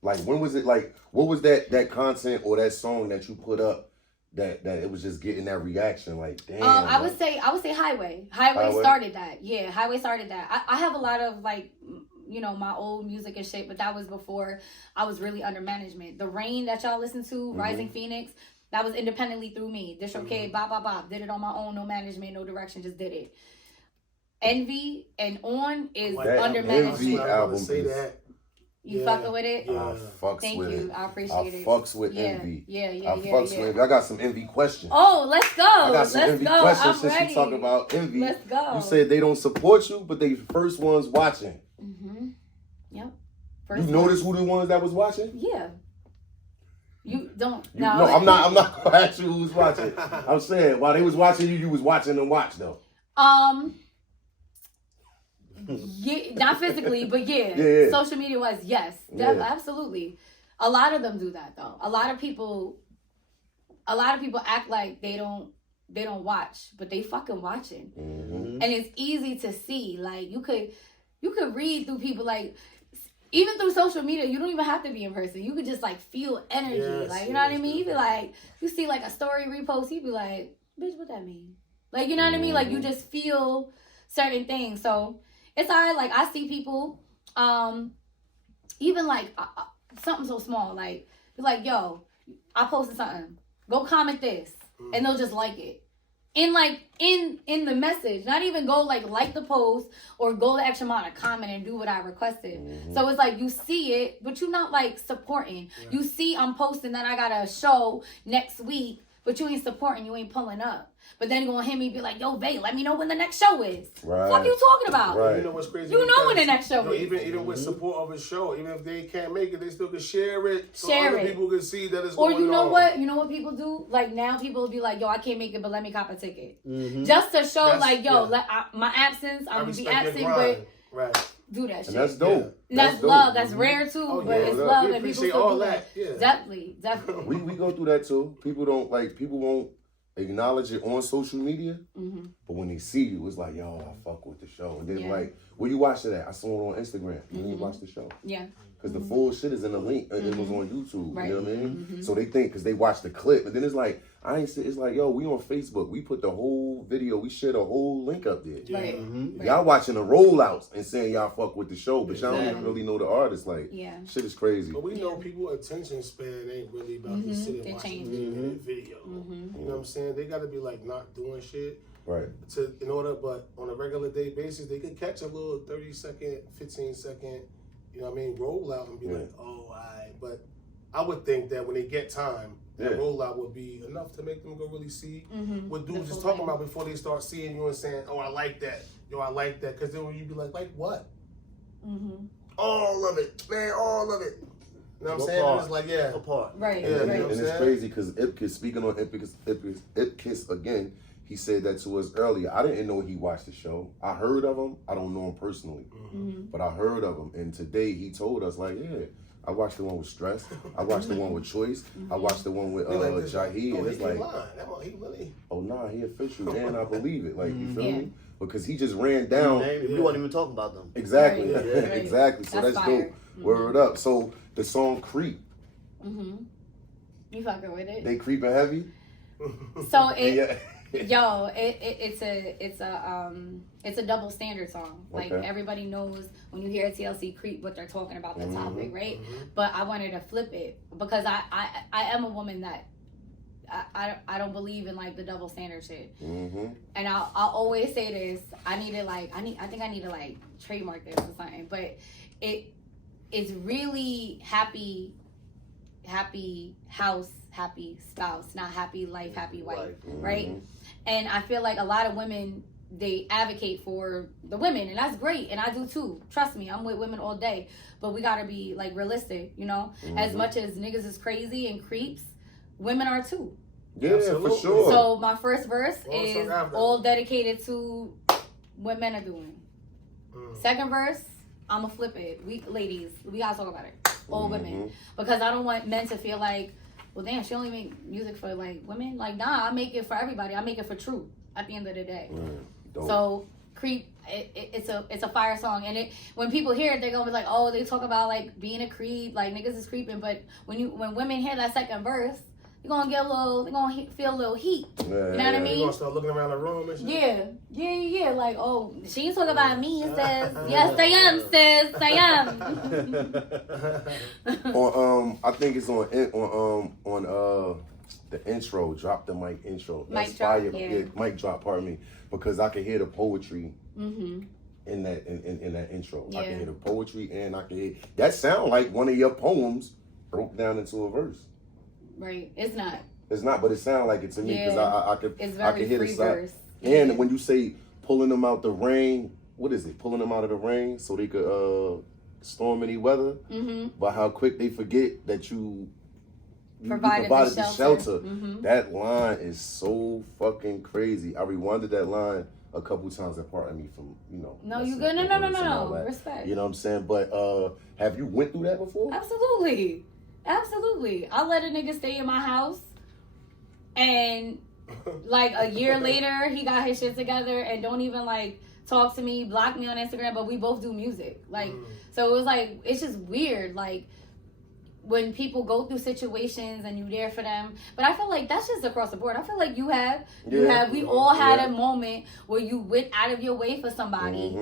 like when was it, like what was that content or that song that you put up that it was just getting that reaction? Like, damn. I would say Highway. Highway started that. Yeah, Highway started that. I have a lot of like, you know, my old music and shit, but that was before I was really under management. The Rain that y'all listen to, Rising Phoenix, that was independently through me. DistroKid, bop. Did it on my own, no management, no direction, just did it. Envy and On is under management. Envy album say that. You fucking with it? I fucks Thank with you. it. I appreciate it. I fucks with Envy. I fucks with Envy. I got some Envy questions. Oh, let's go. I got some Envy questions I'm since ready. you talk about Envy. Let's go. You said they don't support you, but they first ones watching. Yep. You noticed who the ones that was watching? Yeah. You don't. No, I'm not gonna ask you who was watching. I'm saying while they was watching you was watching them watch though. Yeah, not physically, but social media wise, yes, absolutely. A lot of them do that though. A lot of people act like they don't watch, but they fucking watching, and it's easy to see. Like you could read through people, like even through social media. You don't even have to be in person. You could just like feel energy, like you know what I mean. You be like, you see like a story repost, you be like, bitch, what that mean? Like you know what I mean? Like you just feel certain things. So it's like I see people, even like something so small, like it's like, yo, I posted something, go comment this, and they'll just like it. In the message, not even go like the post or go the extra amount of comment and do what I requested. So it's like you see it, but you're not like supporting. You see I'm posting that I got a show next week, but you ain't supporting, you ain't pulling up. But then you're gonna hear me be like, yo, babe, let me know when the show is. Right. What you talking about? Right. You know what's crazy? You know when the next show is. Even with support of a show, even if they can't make it, they still can share it. So other people can see that it's going on. Or you know what? You know what people do? Like now people will be like, yo, I can't make it, but let me cop a ticket. Just to show my absence, I'm gonna be absent, but do that shit. And that's dope. That's dope. love. That's rare too, but it's love, and people still do that. Yeah. Definitely. We go through that too. People won't acknowledge it on social media, but when they see you, it's like, yo, I fuck with the show. And then like, where you watch it at? I saw it on Instagram. And you watch the show. Yeah. Because the full shit is in the link. It was on YouTube. Right. You know what I mean? So they think, because they watch the clip, and then it's like, it's like, yo, we on Facebook. We put the whole video, we share the whole link up there. Right. Y'all watching the rollouts and saying y'all fuck with the show, but y'all don't even really know the artist. Like, shit is crazy. But we know people attention span ain't really about just sitting watching video. You know what I'm saying? They got to be like not doing shit. Right. But on a regular day basis, they could catch a little 30-second, 15-second, you know what I mean, roll out and be like, oh, alright. But I would think that when they get time, that rollout would be enough to make them go really see what dudes is talking about before they start seeing you and saying, oh, I like that. Yo, I like that. Because then when you be like what? All of it, man, all of it. You know what I'm saying? Part. It's like, yeah. Apart. Right. Yeah, right. And it's crazy because Ipkiss, speaking on Ipkiss again, he said that to us earlier. I didn't know he watched the show. I heard of him. I don't know him personally, but I heard of him. And today he told us, like, yeah, I watched the one with Stress. I watched the one with Choice. I watched the one with Jahi. And it's like, oh, nah, he official, and I believe it. Like, you feel me? Because he just ran down. We wasn't even talking about them. Exactly. Right. Exactly. So that's fire. dope. Word up. So the song Creep. You fucking with it? They creeping heavy? So it's a double standard song. Like everybody knows when you hear TLC Creep what they're talking about, the topic, right? But I wanted to flip it because I am a woman that I don't believe in like the double standard shit. And I'll always say this. I think I need to like trademark this or something. But it's really happy house, happy spouse, not happy life, happy wife, right? And I feel like a lot of women, they advocate for the women, and that's great, and I do too. Trust me, I'm with women all day, but we gotta be like realistic, you know? As much as niggas is crazy and creeps, women are too. Yeah, absolutely. for sure. So my first verse is all dedicated to what men are doing. Second verse, I'ma flip it. Ladies, we gotta talk about it. All women, because I don't want men to feel like, well, damn, she only make music for like women. Like, nah, I make it for everybody. I make it for truth. At the end of the day, so Creep, it's a fire song, and when people hear it, they're gonna be like, oh, they talk about like being a creep, like niggas is creeping. But when women hear that second verse, they're gonna feel a little heat. You know what I mean? You're gonna start looking around the room and shit. Yeah. Like, oh, she ain't talking about me. It says, yes, I am, sis. I am. I think it's on the intro. Drop the mic intro. That's mic drop, fire. yeah. Mic drop. Pardon me, because I can hear the poetry in that intro. Yeah. I can hear the poetry, and I can hear that sound like one of your poems broke down into a verse. Right. It's not. It's not, but it sounds like it to me because I could hear the sound. Verse. And when you say pulling them out the rain, what is it? Pulling them out of the rain so they could storm any weather. But how quick they forget that you provided the shelter. That line is so fucking crazy. I rewinded that line a couple times. That part of me from No, you good? No. Respect. You know what I'm saying? But have you went through that before? Absolutely. I let a nigga stay in my house, and like a year later, he got his shit together and don't even like talk to me, block me on Instagram, but we both do music. Like, so it was like, it's just weird. Like, when people go through situations and you there for them. But I feel like that's just across the board. I feel like we all had a moment where you went out of your way for somebody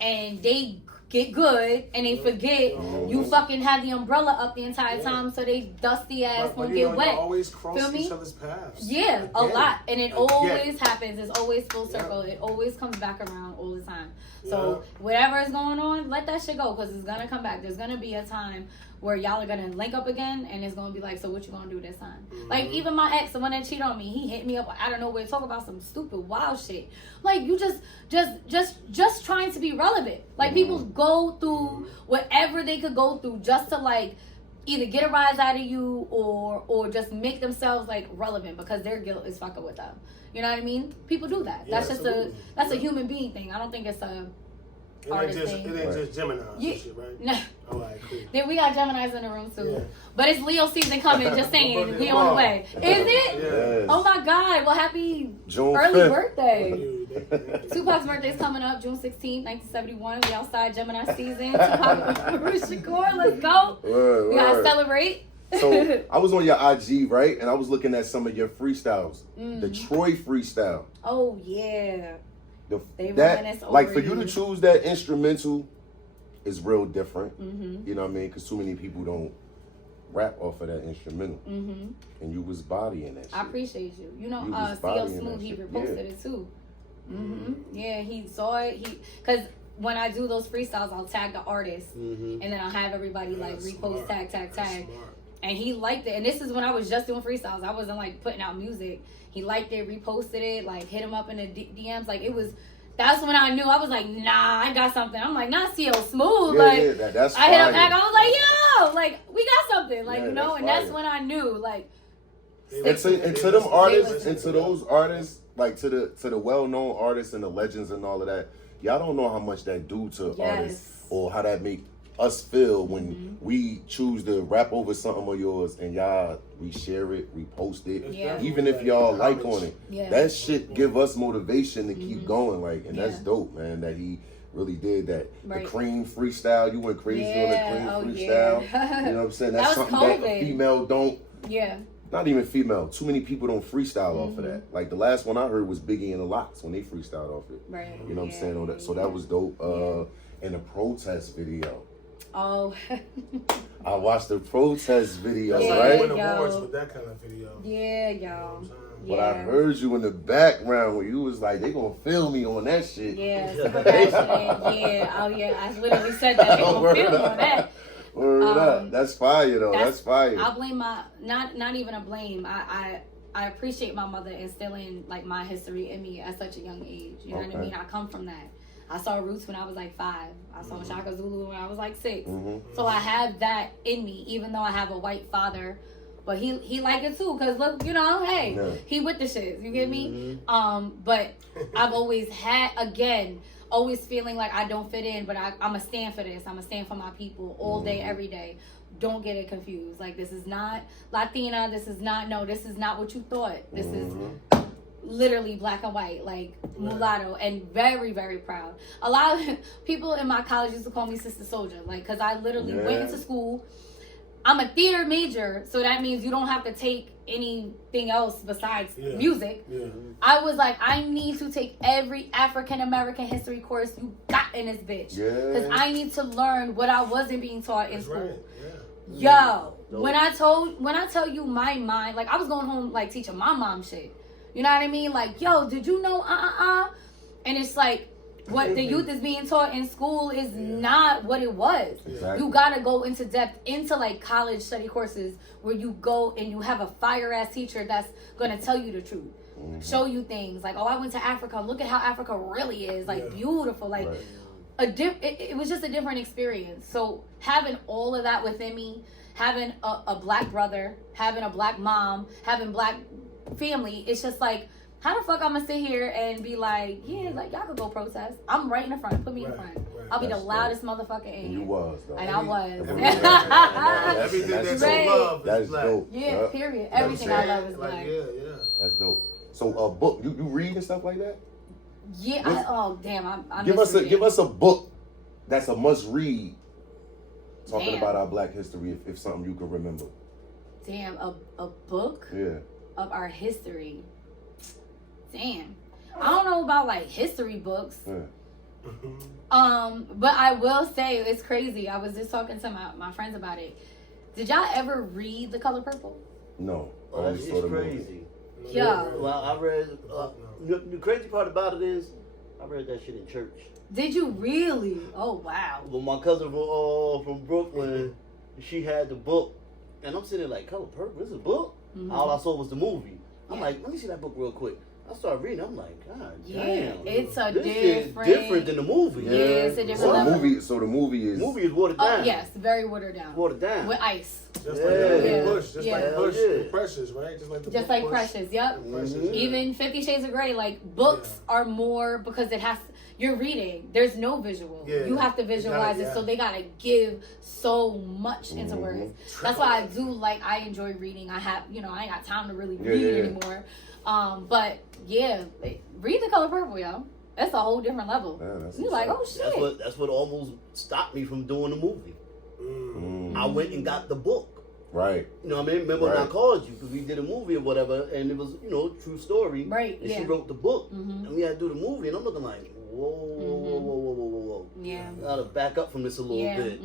and they get good and they forget you fucking had the umbrella up the entire time, so they dusty ass won't get wet. Always cross each other's paths. Yeah, a lot. And it always happens. It's always full circle. It always comes back around all the time. So whatever is going on, let that shit go, because it's gonna come back. There's gonna be a time where y'all are gonna link up again, and it's gonna be like, so what you gonna do this time? Like, even my ex, the one that cheated on me, he hit me up out of nowhere, talk about some stupid wild shit. Like, you just trying to be relevant. Like, people go through whatever they could go through just to like either get a rise out of you or just make themselves like relevant because their guilt is fucking with them. You know what I mean? People do that. That's just a human being thing. I don't think it's a artist thing. It ain't just Gemini shit, right? No. All right, cool. Then we got Geminis in the room too. Yeah. But it's Leo season coming, just saying. We on the way. Is it? Yes. Oh my God. Well, happy June early 5th. birthday. Tupac's birthday's coming up, June 16th, 1971. We outside Gemini season. Tupac, Ruth Shakur, let's go. Word. We gotta celebrate. So I was on your IG, right? And I was looking at some of your freestyles. The Troy freestyle. Oh yeah. They That, over like, for you to choose that instrumental is real different. You know what I mean? Because too many people don't rap off of that instrumental. And you was bodying that shit. I appreciate you. You know, was C.O. bodying Smooth, that he shit. reposted it too. Yeah, he saw it. Because when I do those freestyles, I'll tag the artist. And then I'll have everybody like repost, tag. And he liked it. And this is when I was just doing freestyles. I wasn't like putting out music. He liked it, reposted it, like hit him up in the DMs. Like, it was that's when I knew. I was like, nah, I got something. I'm like, not CL Smooth. Yeah, like, yeah, that's I hit fire. up Mac. I was like, yo, like, we got something. Like, Yeah, you know, that's and that's fire. when I knew, like, And to them artists, and to those artists, like to the well-known artists and the legends and all of that, y'all don't know how much that do to artists or how that make us feel when we choose to rap over something of yours and y'all reshare it, repost it, even if y'all like on it. That shit give us motivation to keep going, like, and that's dope, man. That he really did that. The Cream freestyle, you went crazy on the Cream freestyle. You know what I'm saying? That's something that a female don't. Not even female. Too many people don't freestyle off of that. Like the last one I heard was Biggie and the Lox when they freestyled off it. Right. You know what I'm saying? So that was dope. And the protest video. Oh. I watched the protest video, That's right? like winning awards with that kind of video. Yeah, y'all. But I heard you in the background where you was like, they gonna film me on that shit. Yeah, super passionate. Yeah. Oh yeah, I literally said that. They gonna film me on that. Word up. That's fire though. That's fire. I blame my not even a blame. I appreciate my mother instilling like my history in me at such a young age. You know what I mean? I come from that. I saw Roots when I was like 5. I saw Shaka Zulu when I was like 6. So I have that in me, even though I have a white father. But he like it too, cause look, you know, hey, he with the shit. You get me? But I've always had, again, always feeling like I don't fit in, but I'ma stand for this. I'ma stand for my people all day, every day. Don't get it confused. Like, this is not Latina. This is not what you thought. This is literally black and white, like mulatto, and very, very proud. A lot of people in my college used to call me Sister Soldier, like, cause I literally went into school. I'm a theater major, so that means you don't have to take anything else besides music. I was like, I need to take every African American history course you got in this bitch. Because I need to learn what I wasn't being taught in school. Yo, when I tell you my mind, like, I was going home like teaching my mom shit. You know what I mean? Like, yo, did you know And it's like, what the youth is being taught in school is not what it was. You gotta go into depth into like college study courses where you go and you have a fire ass teacher that's gonna tell you the truth, show you things like, oh, I went to Africa. Look at how Africa really is, like beautiful. Like it was just a different experience. So having all of that within me, having a black brother, having a black mom, having black family, it's just like, how the fuck I'm gonna sit here and be like, yeah, like, y'all could go protest. I'm right in the front. Put me in the front. I'll be the loudest motherfucker in here. You was, though. And I was. Everything that's love is black. Dope. Yeah, period. Everything I love is black. That's dope. So a book, you read and stuff like that? Yeah. Oh damn, I give us a book that's a must read. Talking about our Black history, if something you can remember. Damn, a book. Yeah. Of our history. Damn, I don't know about like history books. But I will say it's crazy. I was just talking to my friends about it. Did y'all ever read The Color Purple? No. Oh, it's crazy. Yeah. Well, I read. The crazy part about it is, I read that shit in church. Did you really? Oh wow. Well, my cousin from Brooklyn, she had the book, and I'm sitting there like, Color Purple, this is a book? All I saw was the movie. I'm like, let me see that book real quick. I started reading. I'm like, God damn, it's a this different. is different than the movie. Yeah, it's a different level. The movie is watered down. Oh yes, very watered down. Watered down with ice. Just like Push, like Precious, right? Just like Precious. Yep. Even 50 Shades of Grey. Like, books are more because you're reading. There's no visual. You have to visualize it, so they gotta give so much into words. That's why I enjoy reading. I ain't got time to really read anymore. But yeah, read The Color Purple, yo. That's a whole different level. You're like, oh shit. That's what almost stopped me from doing the movie. I went and got the book. Right. You know what I mean? Remember when I called you because we did a movie or whatever, and it was, true story. Right. And she wrote the book, and we had to do the movie, and I'm looking like, whoa. Yeah. I gotta back up from this a little bit.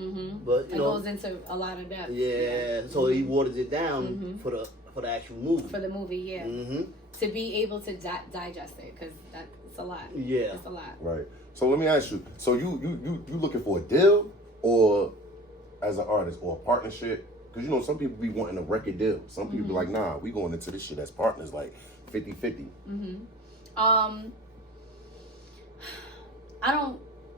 But it goes into a lot of depth. Yeah. So he waters it down for the actual movie. For the movie, to be able to digest it, because that's a lot. Yeah. It's a lot. Right. So let me ask you. So you looking for a deal or as an artist or a partnership? Because some people be wanting a record deal. Some people be like, nah, we going into this shit as partners, like 50-50.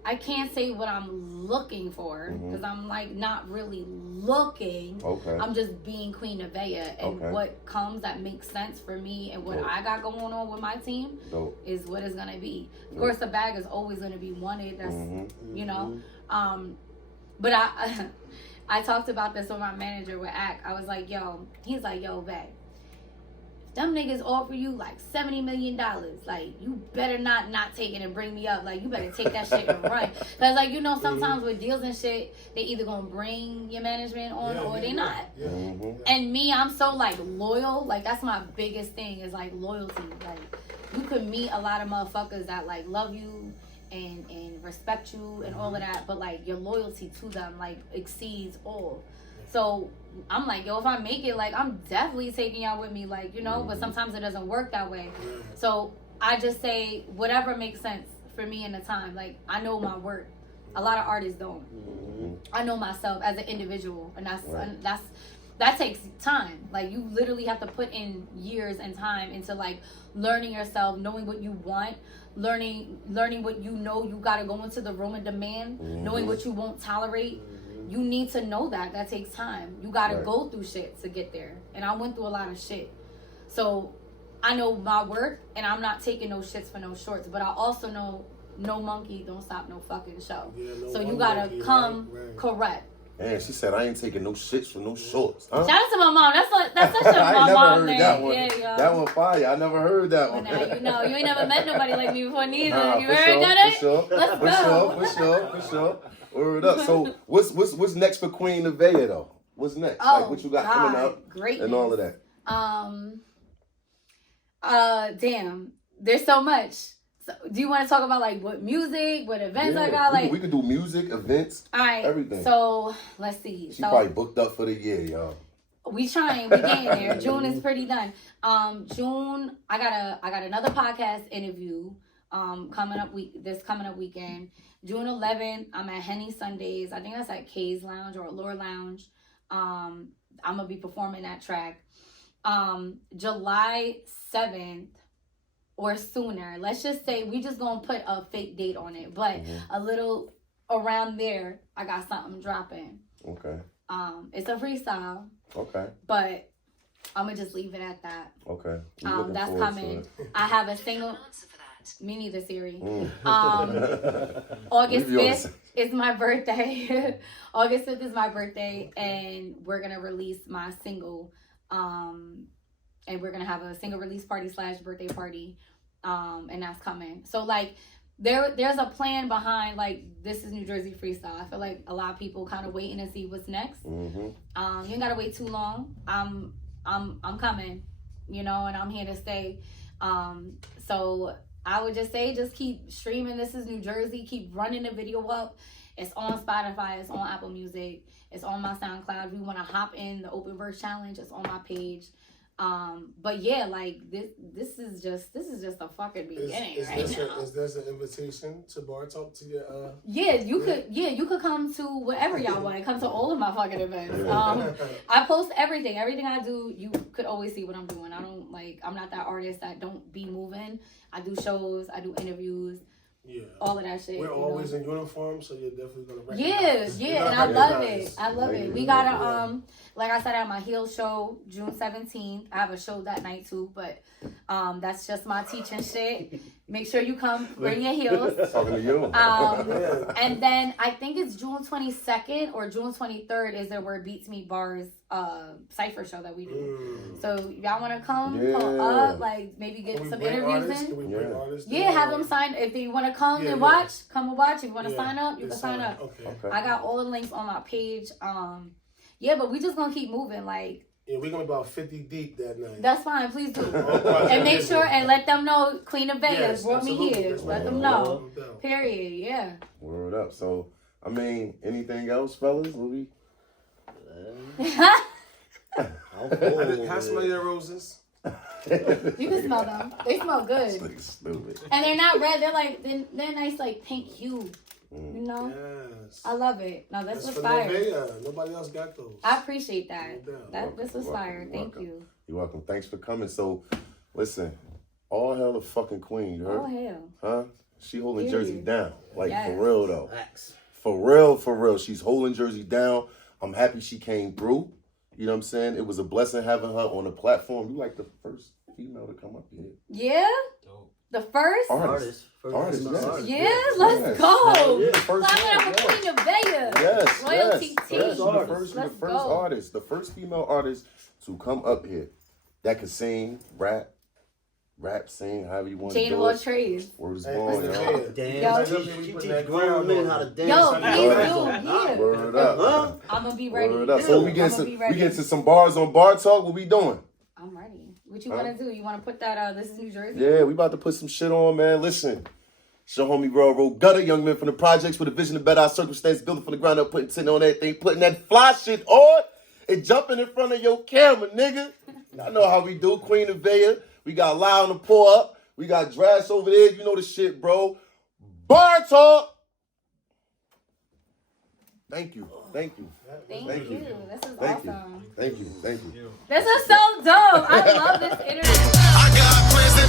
I can't say what I'm looking for because I'm like not really looking. Okay. I'm just being Queen Nevaeh, and what comes that makes sense for me and what I got going on with my team is what it's gonna be. Of course, the bag is always gonna be wanted. That's you know, but I talked about this with my manager with Ack. I was like, he's like, bag. Them niggas offer you like $70 million. Like, you better not take it and bring me up. Like, you better take that shit and run. Because, like, you know, sometimes with deals and shit, they either gonna bring your management on or they not. Yeah. And me, I'm so, like, loyal. Like, that's my biggest thing is, like, loyalty. Like, you could meet a lot of motherfuckers that, like, love you and respect you and all of that. But, like, your loyalty to them, like, exceeds all. So I'm like, if I make it, like, I'm definitely taking y'all with me, like, you know, but sometimes it doesn't work that way. So I just say whatever makes sense for me in the time. Like, I know my work. A lot of artists don't. I know myself as an individual, and that takes time. Like, you literally have to put in years and time into, like, learning yourself, knowing what you want, learning what you know you got to go into the room and demand, knowing what you won't tolerate. You need to know that. That takes time. You got to go through shit to get there. And I went through a lot of shit. So I know my worth, and I'm not taking no shits for no shorts. But I also know no monkey don't stop no fucking show. Yeah, no, so you got to come correct. Man, she said I ain't taking no shits for no shorts. Huh? Shout out to my mom. That's such a my mom name. That one. Yeah, that one fire. I never heard that one. Now, you know, you ain't never met nobody like me before neither. You for heard sure, that? For sure. Let's go. For sure. Word up. So what's next for Queen Nevaeh though? What's next? Like what you got coming up? Great. And all of that. Damn. There's so much. So, do you want to talk about like what music, what events I got? Like we could do music, events, all right, everything. So let's see. She probably booked up for the year, y'all. We getting there. June is pretty done. June, I got another podcast interview. Coming up weekend. June 11th, I'm at Henny Sundays. I think that's at Kay's Lounge or Allure Lounge. I'm gonna be performing that track. July 7th or sooner. Let's just say we just gonna put a fake date on it, but a little around there, I got something dropping. Okay. It's a freestyle. Okay. But I'm gonna just leave it at that. Okay. That's coming. I have a single. Me neither, Siri. August 5th is my birthday. August 5th is my birthday, and we're gonna release my single. And we're gonna have a single release party / birthday party. And that's coming. So like there's a plan behind like This Is New Jersey Freestyle. I feel like a lot of people kind of waiting to see what's next. You ain't gotta wait too long. I'm coming, you know, and I'm here to stay. So I would just say, just keep streaming This Is New Jersey. Keep running the video up. It's on Spotify. It's on Apple Music. It's on my SoundCloud. If you want to hop in the Open Verse Challenge, it's on my page. But yeah, like this is just a fucking beginning right now. Is this an invitation to Bartawk to your you could come to whatever y'all want. Come to all of my fucking events. I post everything I do. You could always see what I'm doing. I'm not that artist that don't be moving. I do shows, I do interviews. Yeah, all of that shit. We're always in uniform, so you're definitely gonna recognize. Yeah, and I love it. We got a like I said, I have my heel show June 17th. I have a show that night too, but that's just my teaching shit. Make sure you come, bring your heels. Talking to you. And then I think it's June 22nd or June 23rd is there where Beats Meet Bars cypher show that we do. So y'all want to come pull up, like maybe get some interviews in. Can we bring artists? Yeah, have them sign. If you want to come and watch, come and watch. If you want to sign up, you can sign up. Okay. I got all the links on my page. Yeah, but we just gonna keep moving. Like, yeah, we're gonna be about 50 deep that night. That's fine. Please do. And make sure and let them know Queen Nevaeh brought me here. Let them know. Period. Yeah. Word up. So, I mean, anything else, fellas? Will we? How smell your roses? You can smell them. They smell good. Stupid. And they're not red. They're nice, like pink hue. You know? Yes. I love it. No, this was fire. Nobody else got those. I appreciate that. This was fire. Thank you. You're welcome. Thanks for coming. So, listen, all hell the fucking queen, you heard? All hell. Huh? She holding Jersey down. Like, Yes. for real, though. Facts. For real. She's holding Jersey down. I'm happy she came through. You know what I'm saying? It was a blessing having her on the platform. You like the first female to come up here. Yeah? Dope. The first? Artist, yes. Yeah, let's Yes. go. Yeah. First Clap it one, up for yes. Queen Nevaeh. Yes, Royalty yes. team. Yes, the Let's first go. artist, the first female artist to come up here that could sing, rap, sing, however you want to Jane do of all it. trades. Words Hey, born, Mr. y'all. J. Damn, Yo. she teach grown men how to dance. Yo, Son. please Word do. Yeah. Word up. Huh? I'm gonna be ready. Word up. So we get I'ma be ready. to some bars on Bar Talk. What we doing? I'm ready. What you wanna do? You wanna put that this is New Jersey? Yeah, we about to put some shit on, man. Listen. It's your homie Railroad Gutter, young men from the projects with a vision to better our circumstances, building from the ground up, putting 10 on everything, putting that fly shit on and jumping in front of your camera, nigga. I know how we do. Queen Nevaeh. We got Lie on the Pour Up. We got Drash over there. You know the shit, bro. Bartawk. Thank you. Thank you. This is Thank awesome. Thank you. This is so dope. I love this interview. I got plans to